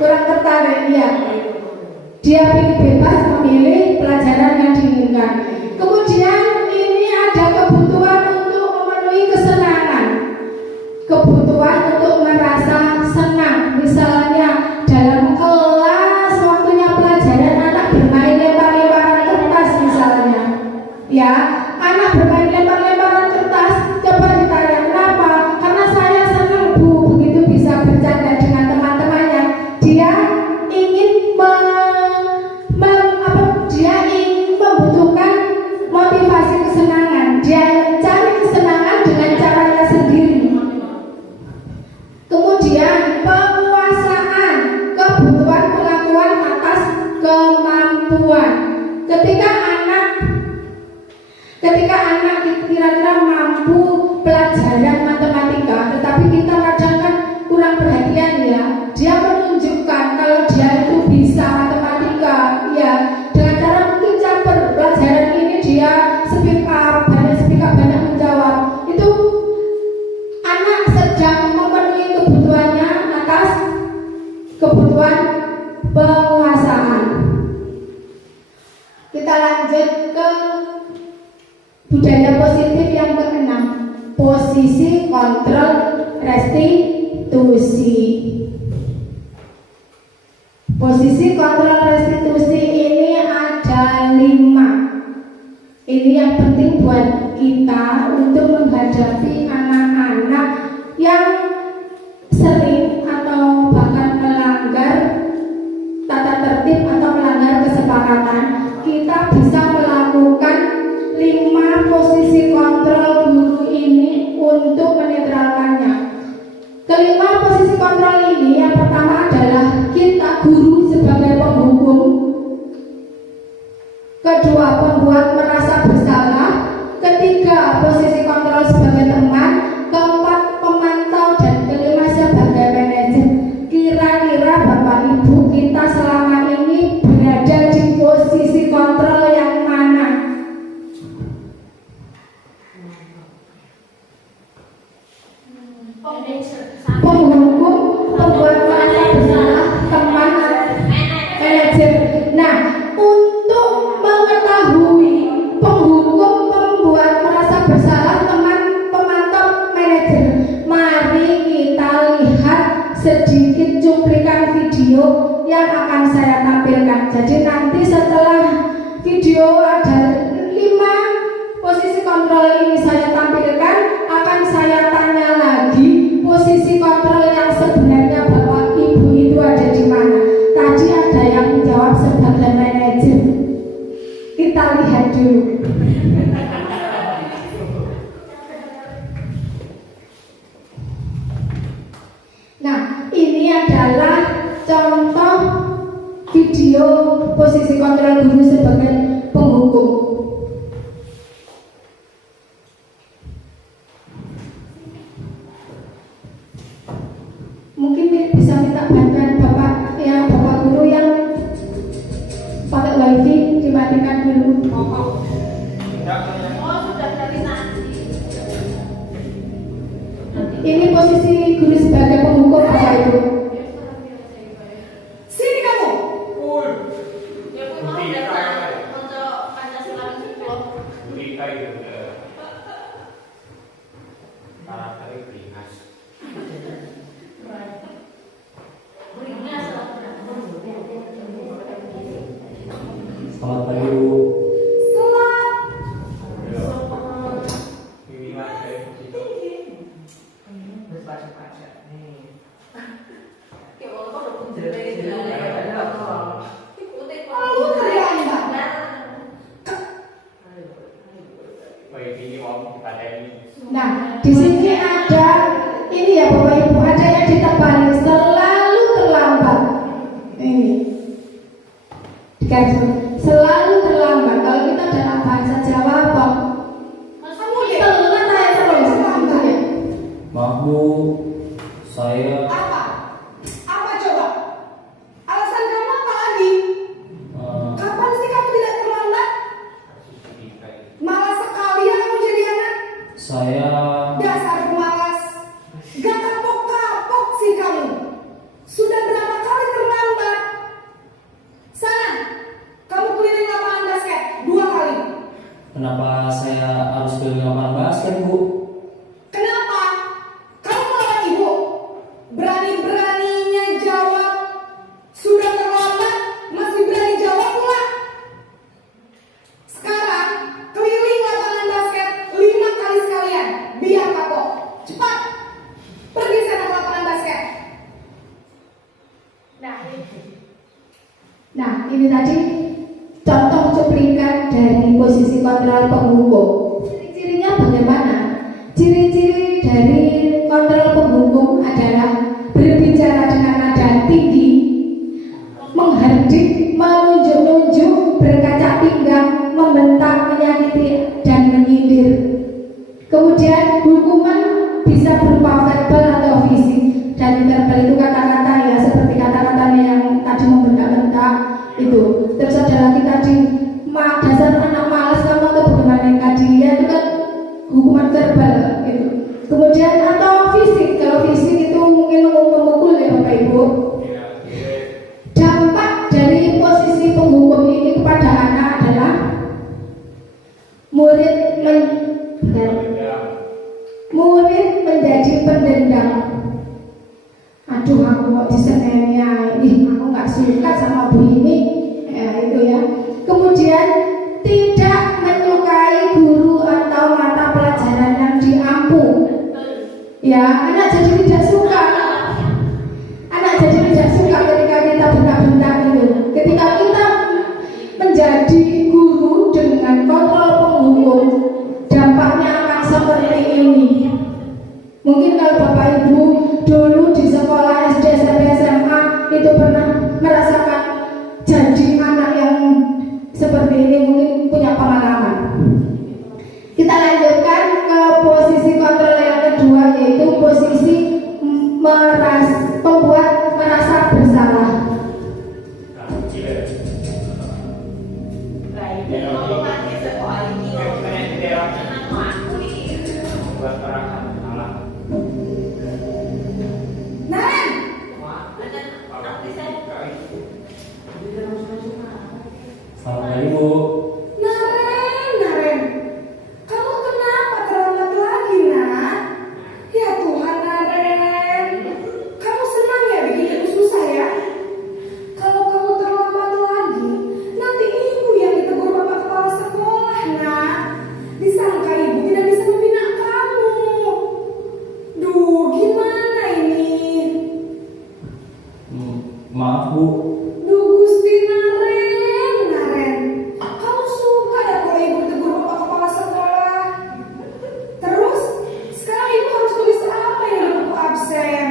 kurang tertarik, ya. Dia ingin bebas memilih pelajaran yang diinginkan. Kemudian ini ada kebutuhan untuk memenuhi kesenangan, kebutuhan untuk merasa senang. Misalnya dalam kelas waktunya pelajaran anak bermain lempar-lemparan kertas misalnya, ya, anak bermain lempar-lemparan kertas. Coba ditanya kenapa? Karena saya senang Bu, begitu bisa bercanda dengan teman-temannya. Dia ingin dia ingin membutuhkan motivasi kesenangan. Dia mencari kesenangan dengan caranya sendiri. Kemudian penguasaan, kebutuhan pengakuan atas kemampuan. Ketika anak kira-kira mampu pelajaran matematika, tetapi kita kadang kan kurang perhatian, ya. Dia menunjukkan kalau dia itu bisa matematika, ya, dengan cara mungkin campur pelajaran ini dia speak up, banyak menjawab. Itu anak sedang memenuhi kebutuhannya atas kebutuhan penguasaan. Kita lanjut ke budaya positif yang keenam, posisi kontrol restitusi. Posisi kontrol restitusi ini ada 5. Ini yang penting buat kita untuk menghadapi anak-anak yang sering atau bahkan melanggar tata tertib atau melanggar kesepakatan. Kita bisa melakukan 5 posisi kontrol guru ini untuk menetralkannya. Kelima posisi kontrol ini, yang pertama adalah kita guru sebagai penghukum, kedua pembuat merasa bersalah, ketiga posisi kontrol sebagai teman, keempat pemantau, dan kelima sebagai manajer. Kira-kira Bapak Ibu kita selama ini berada di posisi kontrol yang mana? Penghukum, pembuat merasa bersalah, teman, manajer. Nah, untuk mengetahui penghukum, pembuat merasa bersalah, teman, pemantau, manajer, mari kita lihat sedikit cuplikan video yang akan saya tampilkan. Jadi nanti setelah video ada 5 posisi kontrol ini saya tampilkan, akan saya tanya lagi posisi kontrol yang sebenarnya Bapak Ibu itu ada di mana. Tadi ada yang menjawab sebagai manajer. Kita lihat dulu. Nah, ini adalah contoh video posisi kontrol guru sebagai penghukum. Mungkin bisa minta bantuan Bapak guru yang pakai wifi, dimatikan dulu. Ini posisi guru sebagai penghukum Bapak Ibu. Sini kamu. Selamat pagi Bu. Nah, di sini ada ini ya Bapak Ibu, ada yang ditebalik selalu terlambat. Ini dikasih selalu terlambat. Kalau kita dalam bahasa Jawa apa? Kamu telat aja terus. Ya. Maaf Bu, saya Apa? Apa coba? Alasan kamu apa lagi? Kapan sih kamu tidak terlambat? Malas sekali ya kamu jadi anak. saya Dasar pemalas. Gak kapok-kapok sih kamu. Sudah berapa kali terlambat? Sana, kamu keliling lapangan basket 2 kali. kenapa saya harus keliling lapangan basket Bu? Kenapa? Kamu melawan ibu. Berani-beraninya jawab. Sudah terlambat, masih berani jawab pula. Sekarang, keliling lapangan basket 5 kali sekalian. Biar kapok. Cepat. Pergi sana ke lapangan basket. Nah, ini tadi contoh cuplikan dari posisi kontrol penghukum. Ciri-cirinya bagaimana? Ciri-ciri dari kontrol penghukum adalah berbicara dengan nada tinggi, menghardik, menunjuk-nunjuk, berkaca pinggang, membentak, menyakiti, dan menyindir. Kemudian hukuman bisa berupa verbal atau fisik. Dan verbal itu kata-kata ya, seperti kata-katanya yang tadi membentak-bentak itu. Terus ada lagi tadi, dasar anak malas kamu atau bagaimana yang tadi ya, itu kan hukuman verbal gitu. Kemudian atau fisik, kalau fisik itu mungkin memukul ya Bapak Ibu. Dampak dari posisi penghukum ini kepada anak adalah murid menjadi pendendam. Aduh, aku mau disenenya ini, aku nggak suka sama Bu ini, ya itu ya. Kemudian tidak menyukai guru atau mata pelajaran yang diampu. Ya, anak jadi tidak suka. Anak jadi tidak suka ketika kita bentak-bentak itu. Ketika kita menjadi guru dengan kontrol penghukum, dampaknya akan seperti ini. Mungkin kalau Bapak Ibu dulu di sekolah SD, SMP, SMA itu pernah merasakan jadi anak yang seperti ini, mungkin punya pengalaman. Kita lanjutkan ke posisi kontrol yang kedua, yaitu posisi membuat merasa bersalah. Naren, Selamat pagi Bu. Naren, kamu kenapa terlambat lagi, nak? Ya Tuhan, Naren, kamu senang ya bikin ibu susah ya? Kalau kamu terlambat lagi, nanti ibu yang ditegur bapak kepala sekolah, nak. Disangka ibu tidak bisa membina kamu. Duh, gimana ini? Maaf Bu, Duh Gusti, Naren, kamu suka ya kalau ibu ditegur bapak kepala sekolah? Terus, sekarang ibu harus tulis apa yang di buku absen?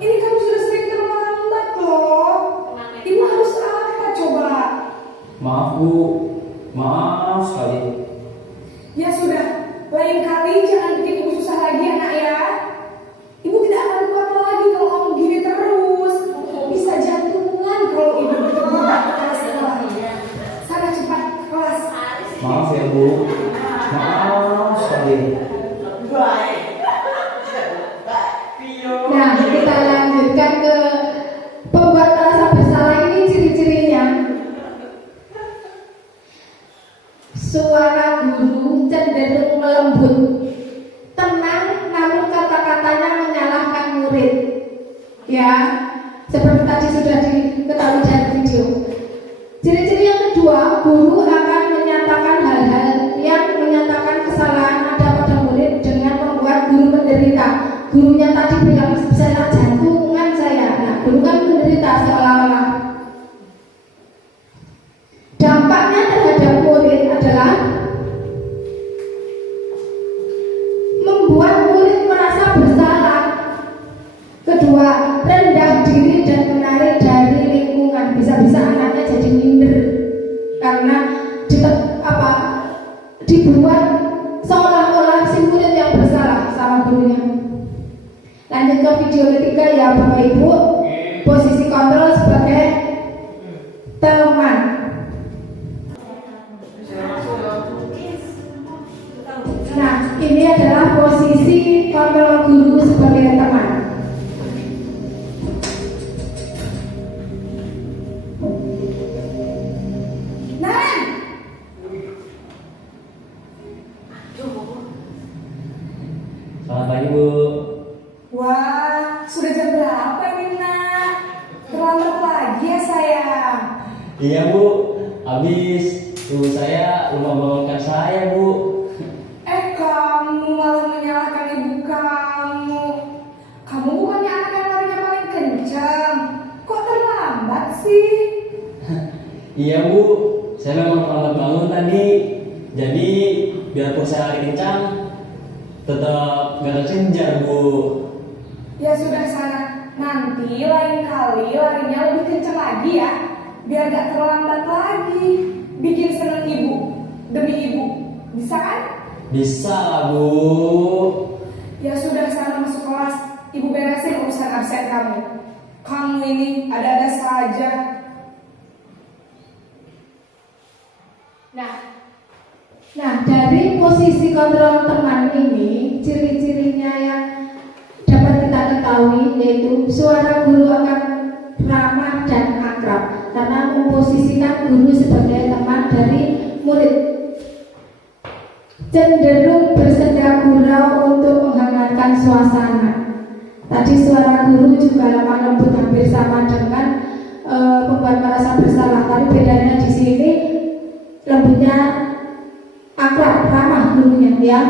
Ini kamu sudah sering terlambat loh. Ibu harus apa coba? maaf Bu, maaf sekali. Ya sudah, lain kali jangan bikin ibu susah lagi ya nak ya. Ibu tidak akan kuat lagi kalau kamu gini terus. Bisa jantungan kalau ibu ditegur bapak kepala sekolah. Sana cepat ke kelas. Maaf ya Bu, maaf sekali. Nah, kita lanjutkan ke pembuat rasa bersalah ini ciri-cirinya. Suara guru cenderung melembut, tenang namun kata-katanya menyalahkan murid. Ya, seperti tadi sudah diketahui dari video. Ciri-ciri yang kedua, guru akan menyatakan hal-hal yang menyatakan kesalahan ada pada murid dengan membuat guru menderita. Gurunya tadi bilang saya jantungan saya, nah guru kan menderita seolah-olah. Dampaknya terhadap murid adalah dibuat seolah-olah si murid yang bersalah sama gurunya. Lanjut ke video ketiga ya Bapak Ibu. Posisi kontrol sebagai teman. Nah, ini adalah posisi kontrol guru sebagai teman. Selamat pagi Bu. Wah, sudah jam berapa ini nak? Terlambat lagi ya sayang. Iya Bu, habis ibu saya lupa bangunkan saya Bu. Kamu malah menyalahkan ibu kamu. Kamu bukannya anak yang larinya paling kencang. Kok terlambat sih? Iya Bu, saya memang terlambat bangun tadi. Jadi biarpun saya lari kencang, tetap gak terkejar Bu. Ya sudah sana. Nanti lain kali larinya lebih kencang lagi ya. Biar gak terlambat lagi. Bikin seneng ibu demi ibu. Bisa kan? Bisa lah Bu. Ya sudah sana masuk kelas. Ibu beresin urusan absen kamu. Kamu ini ada-ada saja. Nah, dari posisi kontrol teman ini, ciri-cirinya yang dapat kita ketahui yaitu suara guru akan ramah dan akrab karena memposisikan guru sebagai teman dari murid. Cenderung bersenda gurau untuk menghangatkan suasana. Tadi suara guru juga lemah lembut hampir sama dengan membuat merasa bersalah, tapi bedanya di sini lembutnya akrab, ramah gurunya ya.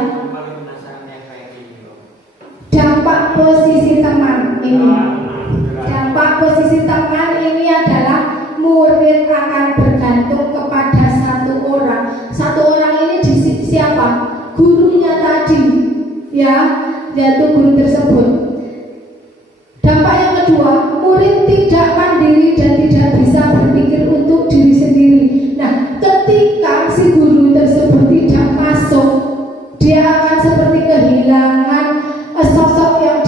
Dampak posisi teman ini. Dampak posisi teman ini adalah murid akan bergantung kepada satu orang. Satu orang ini siapa? Gurunya tadi, ya, yaitu guru tersebut. Dampak yang kedua, murid tidak mandiri dan tidak bisa berpikir untuk diri sendiri. Nah, ketika si guru tersebut tidak masuk, dia akan seperti kehilangan sosok yang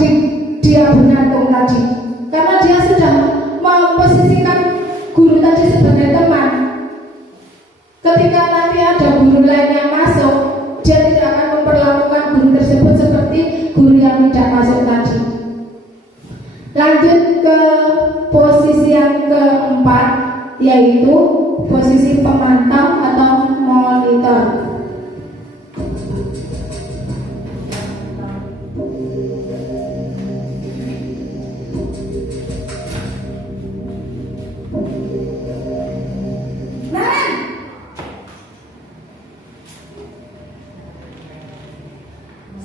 dia bergantung tadi. Karena dia sudah memposisikan guru tadi sebagai teman. Ketika nanti ada guru lain yang masuk, dia tidak akan memperlakukan guru tersebut seperti guru yang tidak masuk tadi. Lanjut ke posisi yang keempat, yaitu posisi pemantau atau monitor.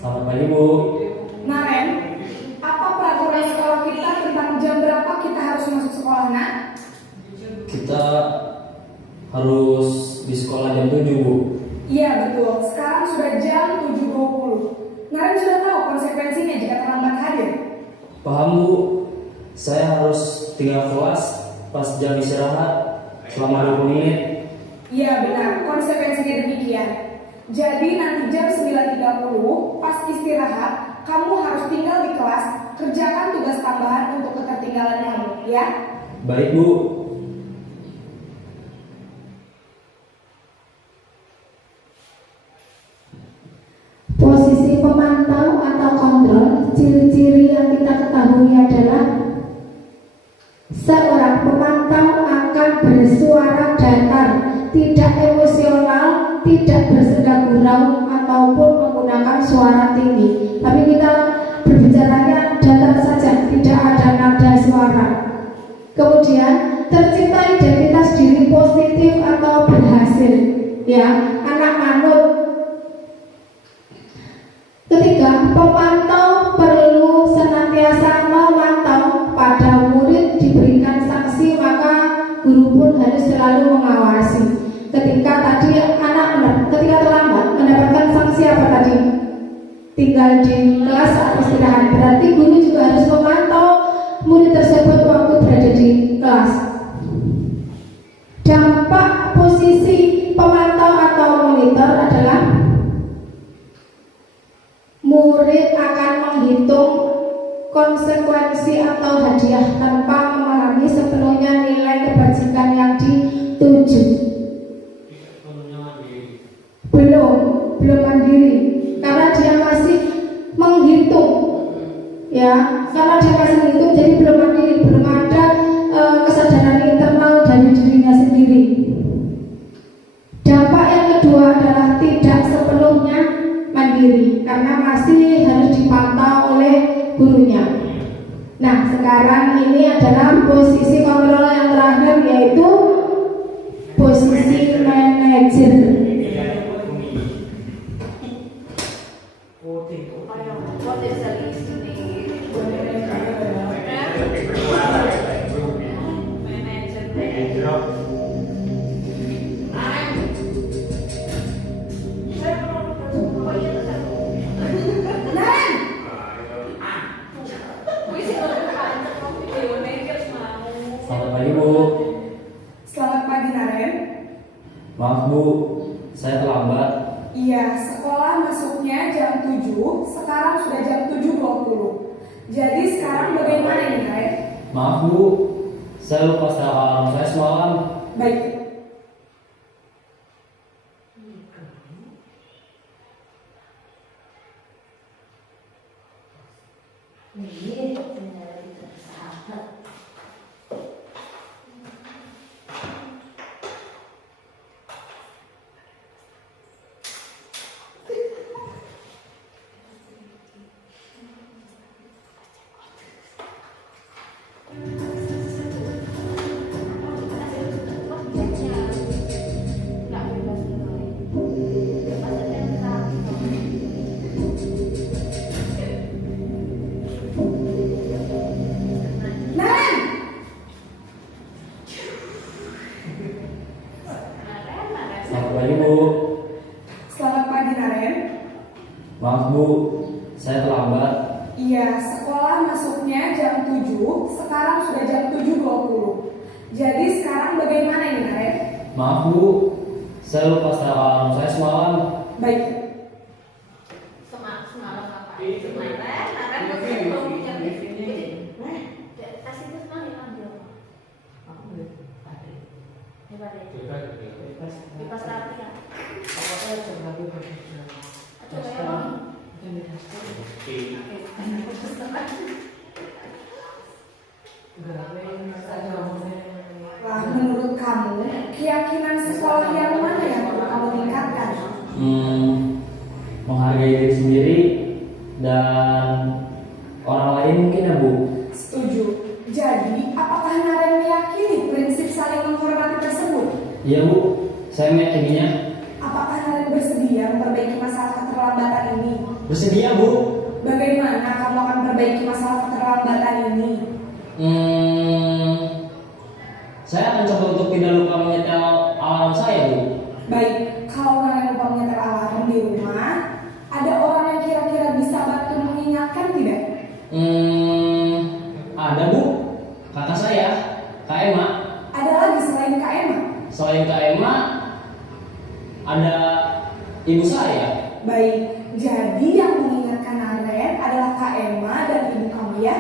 Selamat pagi Bu. Naren, apa peraturan sekolah kita tentang jam berapa kita harus masuk sekolah, nak? Kita harus di sekolah jam 7 Bu. Iya betul, sekarang sudah jam 7.20. Naren sudah tahu konsekuensinya jika terlambat hadir. Paham Bu, saya harus tinggal kelas pas jam istirahat selama 20 menit. Iya benar, konsekuensinya demikian. Jadi nanti jam 9.30 pas istirahat, kamu harus tinggal di kelas, kerjakan tugas tambahan untuk ketertinggalan kamu, ya? Baik Bu. Posisi pemantau atau kontrol, ciri-ciri yang kita ketahui adalah seorang pemantau akan bersuara datar, tidak emosional, tidak bersenda gurau ataupun menggunakan suara tinggi. Tapi kita berbicaranya datar saja, tidak ada nada suara. Kemudian tercipta identitas diri positif atau berhasil, ya, anak manut. Ketiga, pemantau perlu senantiasa memantau. Pada murid diberikan sanksi, maka guru pun harus selalu mengawasi. Ketika tadi ketika terlambat mendapatkan sanksi apa tadi? Tinggal di kelas saat istirahat. Berarti guru juga harus memantau murid tersebut waktu berada di kelas. Dampak posisi pemantau atau monitor adalah konsekuensi atau hadiah tanpa memahami sepenuhnya nilai kebajikan yang dituju. Belum mandiri, karena dia masih menghitung, ya, karena dia masih menghitung, jadi belum mandiri, belum ada kesadaran internal dari dirinya sendiri. Dampak yang kedua adalah tidak sepenuhnya mandiri, karena masih harus dipantau oleh gurunya. Nah, sekarang ini adalah posisi kontrol yang terakhir, yaitu posisi manajer. What is the listening? Selamat pagi Bu. Selamat pagi Naren. Maaf Bu, saya terlambat. Iya, sekolah masuknya jam 7, sekarang sudah jam 7.20. Jadi sekarang bagaimana ini Naren? Maaf Bu, saya lupa setel alarm saya semalam. Baik. Selamat pagi Bu. Selamat pagi Naren. Maaf Bu, saya terlambat. Iya, sekolah masuknya jam 7, sekarang sudah jam 7.20. Jadi sekarang bagaimana ini Naren? Maaf Bu, saya lupa setel alarm saya semalam. Baik. Semalam apa? Kemarin belum punya kasih terus mana ambil? Bebas lagi kan? Lah, menurut kamu, keyakinan sekolah yang mana yang perlu kamu tingkatkan? Menghargai diri sendiri dan orang lain mungkin ya Bu. Setuju. Jadi, apakah Naren meyakini prinsip saling menghormati tersebut? Iya Bu, saya meyakininya. Apakah Naren bersedia memperbaiki masalah keterlambatan ini? Bersedia Bu. Bagaimana kamu akan memperbaiki masalah keterlambatan ini? Saya akan coba untuk tidak lupa menyetel alarm saya Bu. Baik, kalau Naren lupa menyetel alarm di rumah, ada orang yang kira-kira bisa bantu mengingatkan tidak? Ada Bu, kakak saya, Kak Emma. Ada lagi selain Kak Emma? Selain Kak Emma, ada ibu saya. Baik, jadi yang mengingatkan Naren adalah Kak Emma dan ibu kamu ya?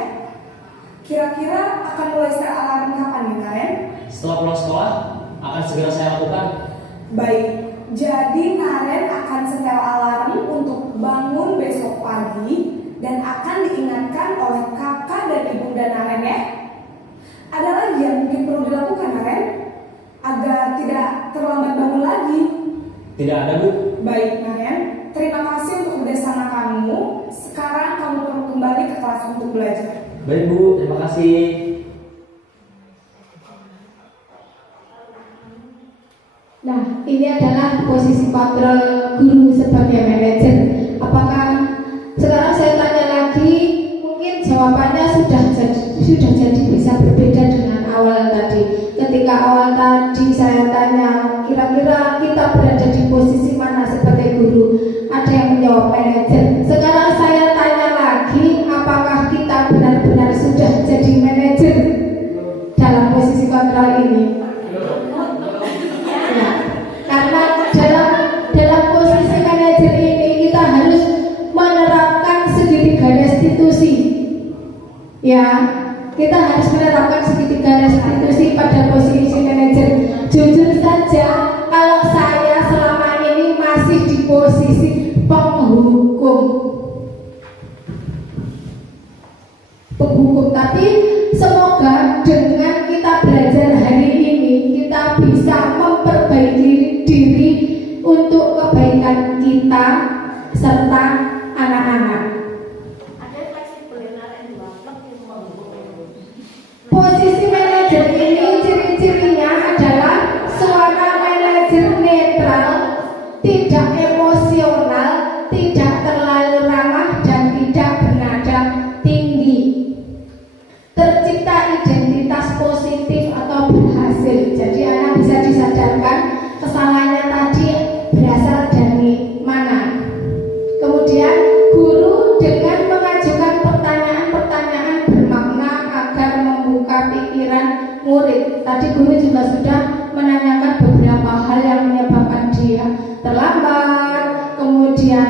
Kira-kira akan mulai setel alarm kapan nih Naren? Setelah pulang sekolah, akan segera saya lakukan. Baik, jadi Naren akan setel alarm untuk bangun besok pagi dan akan diingatkan oleh kakak dan ibunda Naren ya. Ada lagi yang mungkin perlu dilakukan Naren agar tidak terlambat bangun lagi? Tidak ada Bu. Baik Naren, terima kasih untuk kerjasama kamu. Sekarang kamu perlu kembali ke kelas untuk belajar. Baik Bu, terima kasih. Nah, ini adalah posisi kontrol guru sebagai manajer. Apakah sekarang saya tanya lagi, mungkin jawabannya sudah jadi bisa berbeda dengan awal tadi. Ketika awal tadi saya tanya, kira-kira kita berada di posisi mana sebagai guru? Ada yang menjawab manajer. Sekarang saya tanya lagi, apakah kita benar-benar sudah jadi manajer dalam posisi kontrol ini? Ya, karena dalam posisi manajer ini kita harus menerapkan segitiga restitusi. Ya, kita harus menetapkan segitiga restitusi pada posisi manajer. Jujur saja, kalau saya selama ini masih di posisi penghukum, tapi semoga dengan kita belajar hari ini kita bisa memperbaiki diri untuk kebaikan kita serta anak-anak. Posisi manajer ini ciri-cirinya adalah seorang manajer netral, tidak emosional, tidak terlalu ramah dan tidak bernada tinggi. Tercipta identitas positif atau berhasil. Jadi anak bisa disadarkan kesalahannya tadi berasal dari mana. Kemudian guru dengan mengajukan pertanyaan-pertanyaan bermakna agar membuka pikiran murid. Tadi guru juga sudah menanyakan beberapa hal yang menyebabkan dia terlambat, kemudian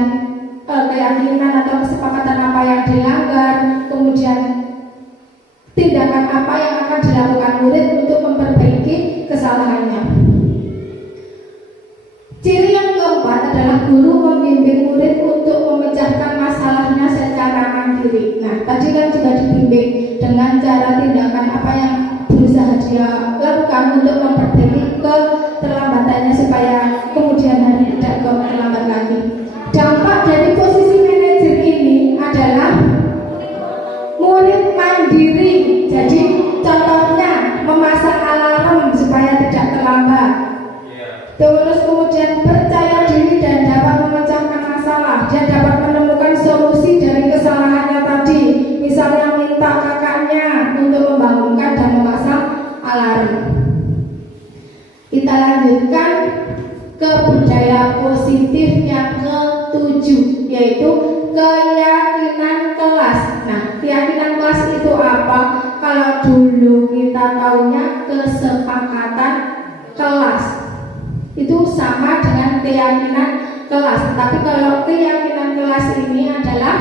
keyakinan atau kesepakatan apa yang dilanggar, kemudian tindakan apa yang akan dilakukan murid untuk memperbaiki kesalahannya. Ciri yang keempat adalah guru membimbing murid untuk memecahkan masalahnya secara mandiri. Nah, tadi kan juga dibimbing dengan cara tindakan apa yang berusaha dia lakukan untuk memperbaiki keterlambatannya supaya kemudian hari tidak terlambat lagi. Dampak dari posisi manajer ini adalah murid mandiri. Jadi contohnya memasang alarm supaya tidak terlambat. Terus kemudian percaya diri dan dapat memecahkan masalah. Dia dapat menemukan solusi dari kesalahannya tadi. Misalnya minta kakaknya untuk membangunkan dan memasang alarm. Kita lanjutkan ke budaya positif yang ke-7, yaitu keyakinan kelas. Nah, keyakinan kelas itu apa? Kalau dulu kita taunya kesepakatan kelas, itu sama dengan keyakinan kelas. Tapi kalau keyakinan kelas ini adalah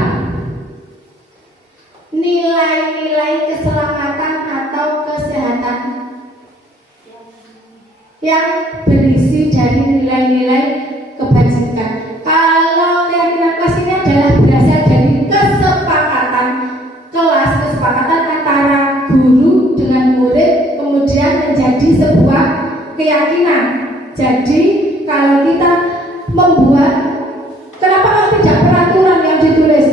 nilai-nilai keselamatan atau kesehatan yang berisi dari nilai-nilai kebajikan. Kalau keyakinan kelas ini adalah berasal dari kesepakatan kelas, kesepakatan antara guru dengan murid, kemudian menjadi sebuah keyakinan. Jadi kalau kita membuat, kenapa kok tidak peraturan yang ditulis?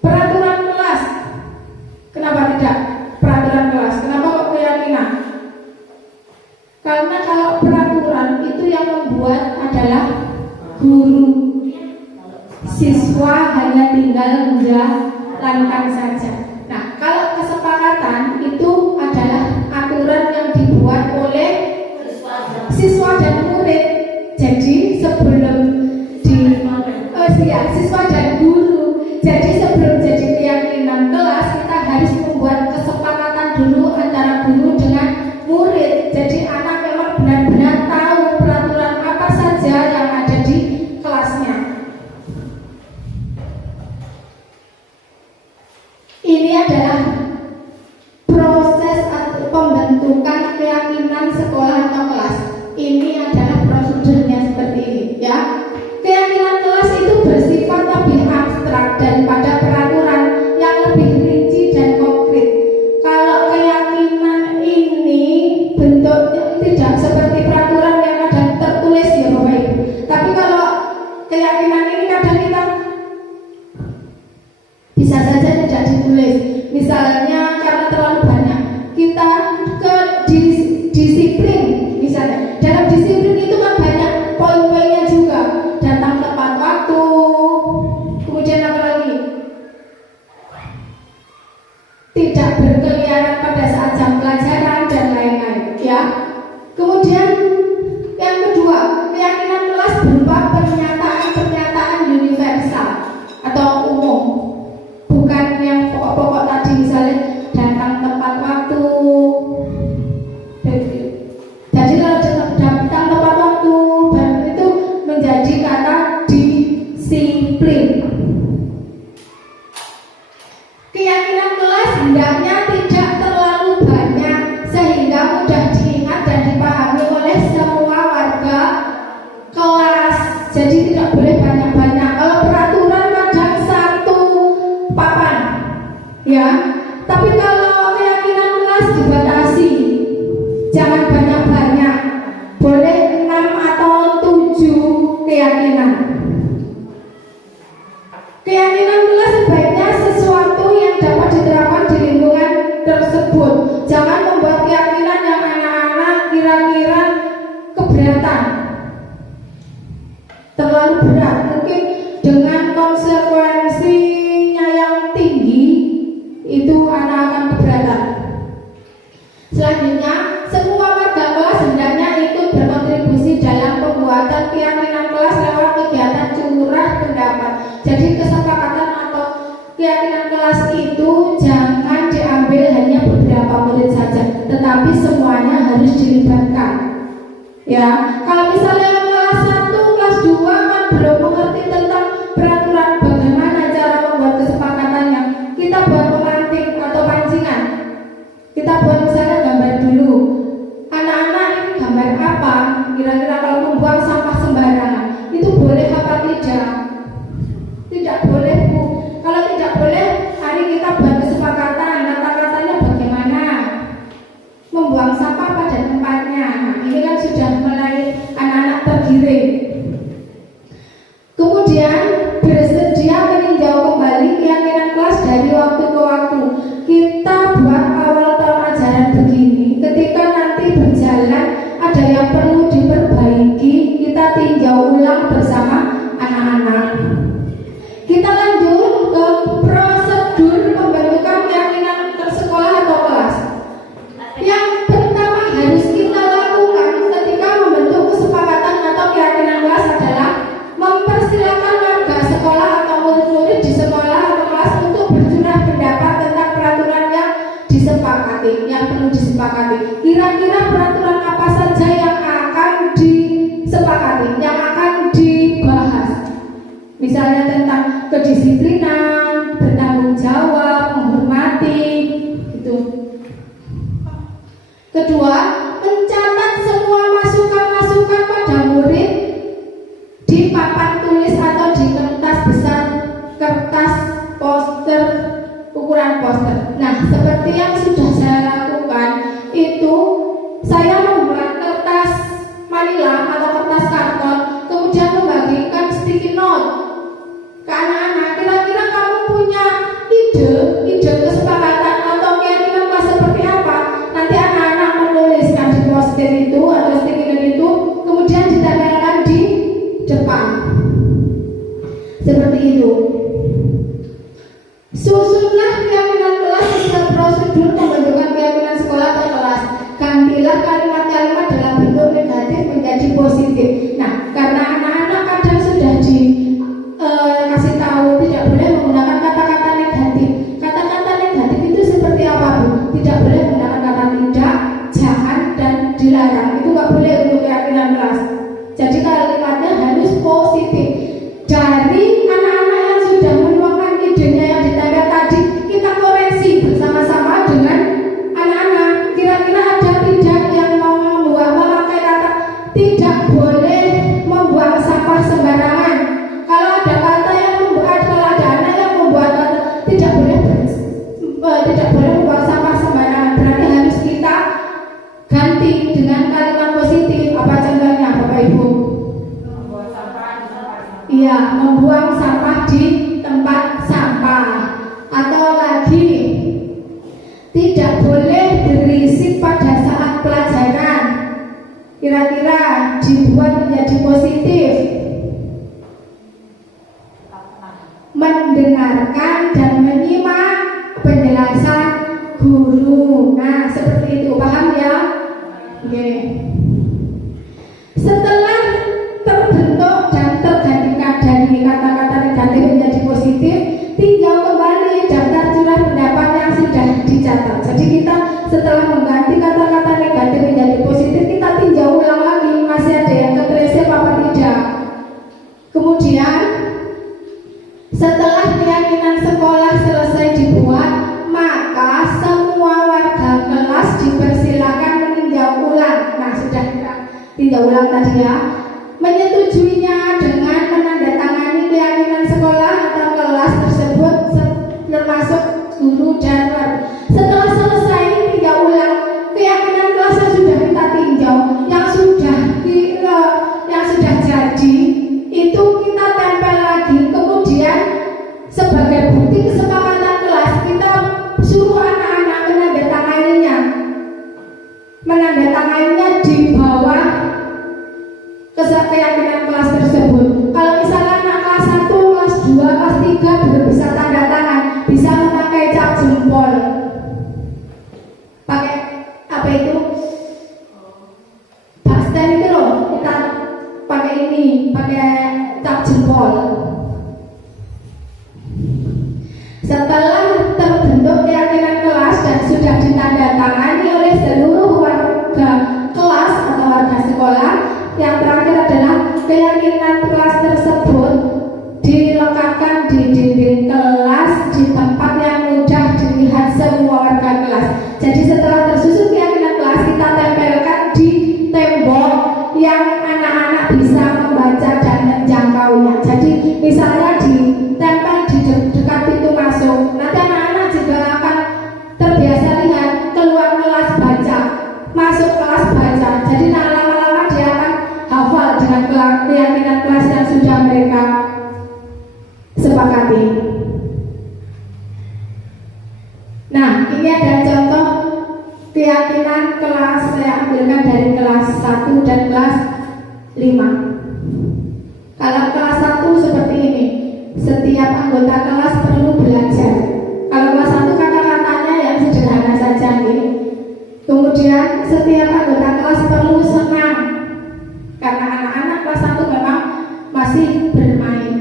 Peraturan kelas. Kenapa tidak peraturan kelas? Kenapa kok keyakinan? Karena kalau peraturan itu yang membuat adalah guru, siswa hanya tinggal menjalankan saja. Nah, kalau kesepakatan itu adalah aturan yang dibuat oleh siswa dan murid. Jadi sebelum siswa dan guru. Jadi sebelum jadi keyakinan kelas, kita harus membuat kesepakatan dulu antara guru dengan murid. Jadi anak memang benar-benar tahu peraturan apa saja yang ada di kelasnya. Ini adalah proses atau pembentukan keyakinan sekolah atau kelas. Ini adalah prosedurnya seperti ini, ya. Keyakinan kelas itu bersifat lebih abstrak daripada peraturan yang lebih rinci dan konkret. Kalau keyakinan ini bentuknya tidak seperti peraturan yang ada tertulis, ya Bapak Ibu. Tapi kalau keyakinan ini kadang kita bisa saja tidak ditulis. Misalnya karena terlalu banyak, kita ke disiplin. Misalnya dalam disiplin itu kan banyak poin-poinnya juga. Datang tepat waktu, kemudian apa lagi? Tidak berkeliaran pada saat jam pelajaran dan lain-lain, ya. Kemudian yang kedua, keyakinan kelas berupa pernyataan-pernyataan universal atau umum, bukan yang pokok-pokok tadi, misalnya datang tepat waktu. Jadi kalau datang tepat waktu, dan itu menjadi kata disiplin. Keyakinan Keyakinan kelas sebaiknya sesuatu yang dapat diterapkan di lingkungan tersebut. Jangan membuat keyakinan yang anak-anak kira-kira keberatan, terlalu berat, mungkin dengan konsekuensinya yang tinggi, itu anak akan keberatan. Selanjutnya, semua warga kelas hendaknya ikut berkontribusi dalam pembuatan keyakinan kelas lewat kegiatan curah pendapat. Jadi kesepakatan atau keyakinan kelas itu jangan diambil hanya beberapa murid saja, tetapi semuanya harus dilibatkan. Ya, kalau misalnya kelas 1, kelas 2 kan belum mengerti tentang peraturan bagaimana cara membuat kesepakatannya, kita buat pemantik atau pancingan. Kita buat misalnya gambar dulu. Anak-anak ini gambar apa? Kira-kira kalau membuang sampah sembarangan, itu boleh apa tidak? Tidak boleh, Bu. Kalau tidak boleh, hari kita buat kesepakatan, kata-katanya bagaimana membuang sampah pada tempatnya. Nah, ini kan sudah mulai anak-anak tergiring. Kemudian bersedia meninjau kembali keyakinan kelas dari waktu ke waktu. Kita buat awal tahun ajaran begini, ketika nanti berjalan ada yang perlu diperbaiki, kita tinjau ulang bersama anak-anak. Kita lanjut ke prosedur pembentukan keyakinan tersekolah atau kelas. Yang pertama harus kita lakukan ketika membentuk kesepakatan atau keyakinan kelas adalah mempersilakan warga sekolah atau murid-murid di sekolah atau kelas untuk bercurah pendapat tentang peraturan yang disepakati, yang perlu disepakati. Kira-kira peraturan apa saja yang akan disepakati, yang akan dibahas? Misalnya tentang kedisiplinan, bertanggung jawab, menghormati, itu. Kedua, mencatat semua masukan-masukan pada murid di papan tulis atau di kertas besar, kertas poster, ukuran poster. Nah, seperti yang sudah saya lakukan, itu saya membuat kertas manila atau kertas karton, kemudian membagikan sticky note ke anak-anak. Kira-kira kamu punya ide kesepakatan atau keyakinan kelas seperti apa? Nanti anak-anak menuliskan di poster itu atau sticky note itu, kemudian ditempelkan di depan. Seperti itu. Susunlah keyakinan kelas sesuai prosedur pembentukan keyakinan sekolah atau kelas. Gantilah kalimat-kalimat dalam bentuk negatif menjadi positif. Nah, karena anak-anak kadang sudah kasih tahu tidak boleh menggunakan kata-kata negatif. Kata-kata negatif itu seperti apa, Bu? Tidak boleh menggunakan kata tidak, jangan, dan dilarang. Itu nggak boleh untuk keyakinan kelas. Jadi kalimatnya harus positif. Dari anak-anak yang sudah menuangkan idenya yang ditempel tadi, kita koreksi bersama-sama dengan anak-anak. Kira-kira ada tidak yang mau memakai kata tidak boleh membuang sampah sembarangan. Kalau ada kata yang membuat, kalau ada anak yang membuat kata tidak boleh membuang sampah sembarangan, berarti harus kita ganti dengan kalimat positif. Apa contohnya, Bapak Ibu? Iya, membuang sampah di tempat sampah. Atau lagi, tidak boleh berisik pada saat pelajaran. Kira-kira dibuat menjadi positif. Mendengarkan dan menyimak penjelasan guru. Nah, seperti itu, paham ya? Oke. Setelah terbentuk dan tergantikan dari kata-kata negatif menjadi positif, tinjau kembali daftar curah pendapat yang sudah dicatat. Jadi kita setelah mengganti kata-kata negatif menjadi positif, kita tinjau ulang lagi, masih ada yang ketracing apa tidak. Kemudian setelah keyakinan sekolah selesai dibuat, maka semua warga kelas dipersilakan meninjau ulang. Nah, sudah kita tinjau ulang tadi ya, menyetujuinya dengan menandatangani keyakinan sekolah atau kelas tersebut termasuk guru dan warga. Setelah selesai tinjau ulang keyakinan kelas yang sudah kita tinjau, yang sudah jadi, itu kita tempel lagi. Kemudian 3 belum bisa tanda tangan, bisa memakai cap jempol. Pakai apa itu? Paksten itu loh, kita pakai ini, pakai cap jempol. Setelah terbentuk keyakinan kelas dan sudah ditandatangani oleh seluruh warga kelas atau warga sekolah, yang terakhir adalah keyakinan kelas tersebut dilekatkan di dinding kelas di tempat yang mudah dilihat semua warga kelas. Jadi setelah tersusun keyakinan kelas, kita tempelkan di tembok yang anak-anak bisa membaca dan menjangkaunya. Jadi misalnya ditempel di dekat pintu masuk, nanti anak-anak juga akan terbiasa lihat keluar kelas baca, masuk kelas baca. Jadi lama-lama dia akan hafal dengan keyakinan kelas yang sudah mereka sepakati. Nah, ini ada contoh keyakinan kelas, saya ambilkan dari kelas 1 dan kelas 5. Kalau kelas 1 seperti ini, setiap anggota kelas perlu belajar. Kalau kelas 1 kata-katanya yang sederhana saja nih. Kemudian setiap anggota kelas perlu senang, karena anak-anak kelas 1 memang masih bermain.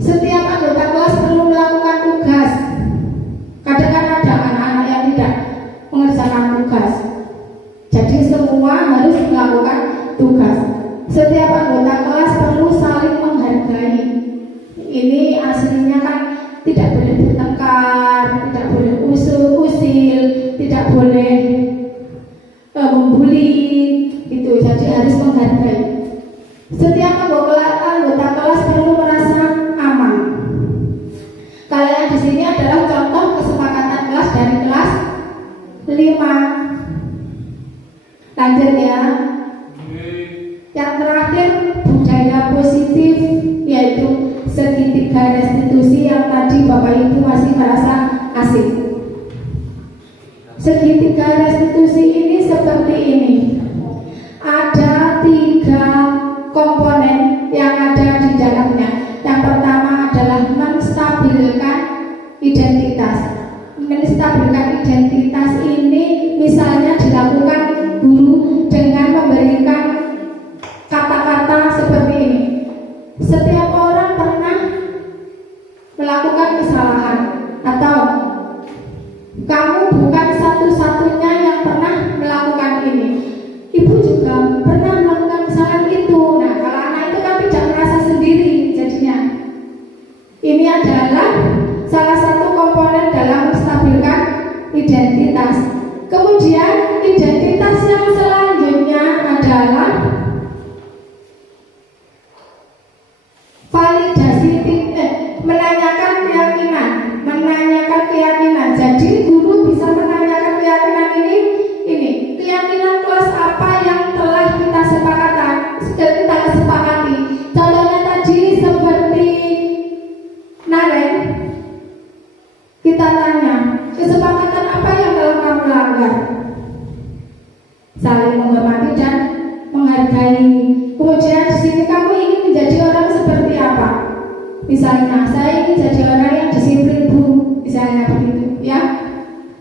Setiap anggota kelas perlu melakukan tugas. Kadang-kadang ada anak-anak yang tidak mengerjakan tugas, jadi semua harus melakukan tugas. Setiap anggota kelas perlu saling menghargai. Ini aslinya kan tidak boleh bertengkar, tidak boleh usil, tidak boleh membuli, itu. Jadi harus menghargai. Setiap anggota kelas perlu merasa aman. Kalau yang di sini adalah contoh kesepakatan kelas dari kelas 5. Lanjut ya. Yang terakhir, budaya positif, yaitu segitiga restitusi yang tadi Bapak Ibu masih merasa asing. Segitiga restitusi ini seperti ini. Ada 3 komponen yang ada di dalamnya. Yang pertama adalah menstabilkan identitas. Menstabilkan identitas ini misalnya dilakukan guru dengan memberikan kata-kata seperti ini. Setiap orang pernah melakukan kesalahan, atau kamu bukan satu-satunya yang pernah melakukan ini. Ibu juga pernah melakukan kesalahan itu. Nah, kalau anak itu kan tidak merasa sendiri jadinya. Ini adalah salah satu komponen dalam menstabilkan identitas. Kemudian identitas yang selanjutnya adalah validasi, menanyakan keyakinan. Jadi guru bisa menanyakan keyakinan ini keyakinan kelas apa yang telah kita sepakati. Contohnya tadi seperti Naren, kita tanya, kesepakatan apa yang telah kamu langgar? Saling menghormati dan menghargai. Kemudian di sini kamu ingin menjadi orang seperti apa? Misalnya, saya ingin jadi orang yang disiplin, Bu. Misalnya begitu, ya.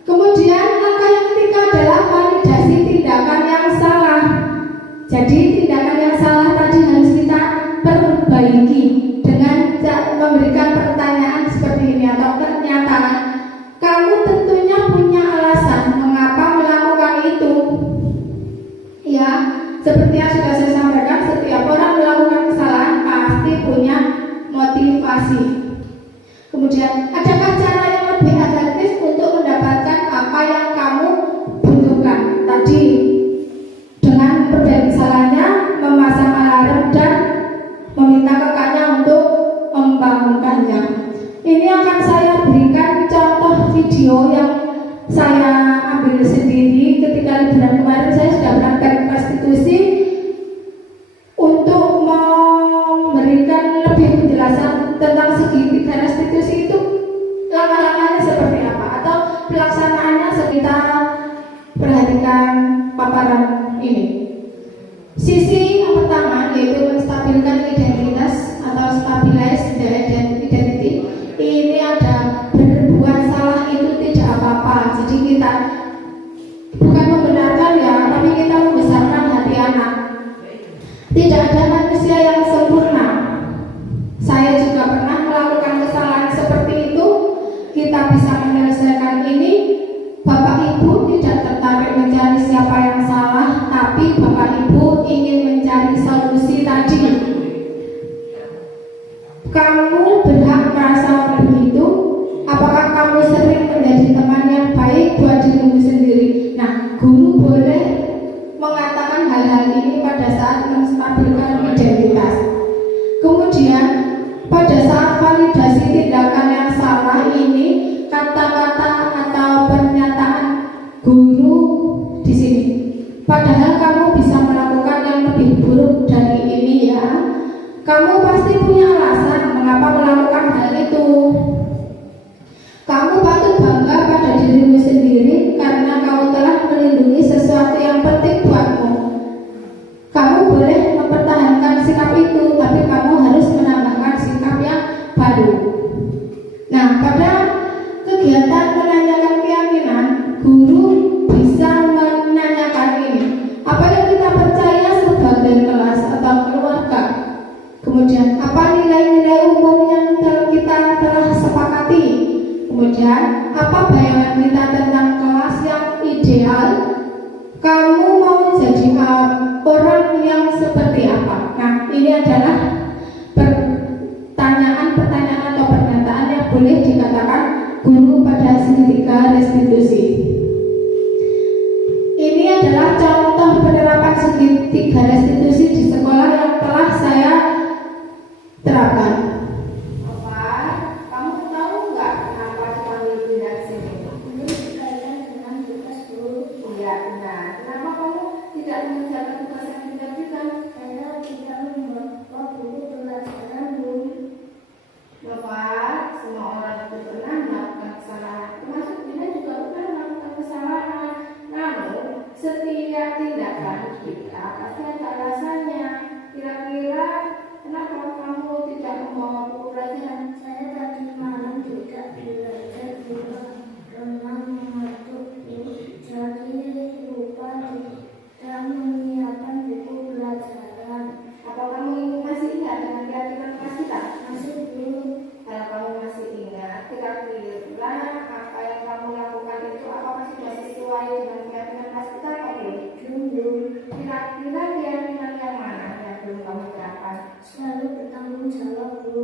Kemudian langkah yang ketiga adalah validasi tindakan yang salah. Jadi tindakan yang salah tadi harus kita perbaiki dengan memberikan pertanyaan seperti ini atau pernyataan. Kamu tentunya punya alasan mengapa melakukan itu. Ya, seperti yang sudah saya sampaikan, setiap orang melakukan kesalahan pasti punya motivasi. Kemudian, adakah cara yang lebih efektif untuk mendapatkan apa yang kamu butuhkan? Tadi dengan memperbaiki kesalahannya, memasang alarm dan meminta kakaknya untuk membangunkannya. Ini akan saya berikan contoh video yang saya ambil sendiri ketika liburan kemarin. Saya sudah berangkat restitusi untuk memberikan lebih penjelasan tentang segitiga restitusi itu, langkah-langkahnya seperti apa atau pelaksanaannya. Kita perhatikan paparan ini. Sisi yang pertama yaitu menstabilkan identitas atau stabilize the identity Saya juga pernah melakukan kesalahan seperti itu. Kita bisa menyelesaikan ini. Bapak Ibu tidak tertarik mencari siapa yang salah, tapi Bapak Ibu ingin mencari solusi tadi. Kamu berhak merasa begitu. Apakah kamu sering menjadi teman yang baik buat dirimu sendiri? Nah, guru boleh mengatakan hal-hal ini pada saat menstabilkan identitas. Kemudian pada saat validasi tindakan yang salah ini, kata-kata atau pernyataan guru di sini. Padahal kamu bisa melakukan yang lebih buruk dari ini ya. Kamu pasti punya alasan mengapa melakukan hal itu. Kamu patut bangga pada dirimu sendiri karena kamu telah melindungi sesuatu yang penting buatmu. Kamu boleh mempertahankan sikap itu, tapi kamu harus menambahkan sikap yang baru. Nah, pada kegiatan menanyakan keyakinan, guru bisa menanyakan ini. Apa yang kita percaya sebagai kelas atau keluarga? Kemudian, apa nilai-nilai umum yang kita telah sepakati? Kemudian, apa bayangan kita tentang kelas yang ideal? Kamu mau jadi orang yang seperti apa? Nah, ini adalah pertanyaan-pertanyaan atau pernyataan yang boleh dikatakan guru pada segitiga restitusi. Ini adalah contoh penerapan segitiga restitusi di sekolah yang telah saya terapkan. Kamu tahu nggak kenapa dipanggil pindah ke sini? Iya, benar. Kenapa kamu tidak mengerjakan tugas yang kita berikan? Karena kita membawa buku pelajaran dulu. Bapak, semua orang itu pernah melakukan kesalahan. Termasuk Dina juga pernah melakukan kesalahan. Namun, setiap tindakan kita pasti ada alasannya. Kira-kira kenapa kamu tidak membawa buku pelajaran? Saya tadi malam tidak belajar juga karena mengatuk jadi lupa tidak menyiapkan buku pelajaran. Apa kamu masih ingat dengan keyakinan kelas kita? Masih belum. Kalau kamu masih ingat, kira-kira apa yang kamu lakukan itu apakah sudah sesuai dengan keyakinan kelas kita atau belum? Belum. Kira-kira keyakinan yang mana yang belum kamu terapkan? Selalu bertanggung jawab, Bu.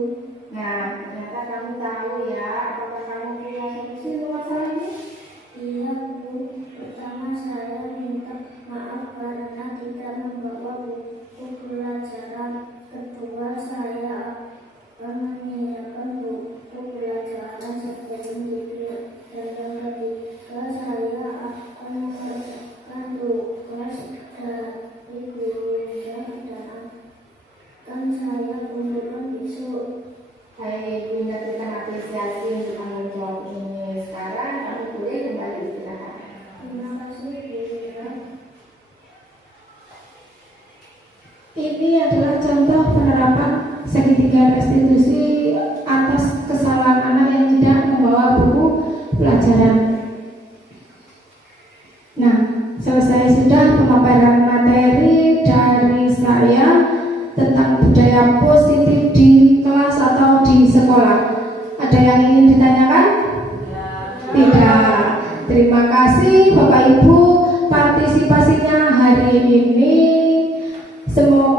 Nah, ternyata kamu tahu ya, apakah kamu punya solusi untuk masalah ini? Iya, Bu. Pertama saya minta maaf karena tidak membawa buku pelajaran. Kedua, saya akan menyiapkan buku pelajaran sebelum tidur. Dan yang ketiga, saya akan mengerjakan tugas dari gurunya dan akan saya kumpulkan besok. Hai, Bunda, kita apresiasi untuk tanggung jawab ini. Sekarang kamu boleh kembali istirahat. Terima kasih, Bunda. Ini adalah contoh penerapan segitiga restitusi atas kesalahan anak yang tidak membawa buku pelajaran. Nah, selesai sudah pemaparan materi dari saya tentang budaya positif di kelas atau di sekolah. Ada yang ingin ditanyakan? Tidak. Terima kasih Bapak Ibu partisipasinya hari ini. Semoga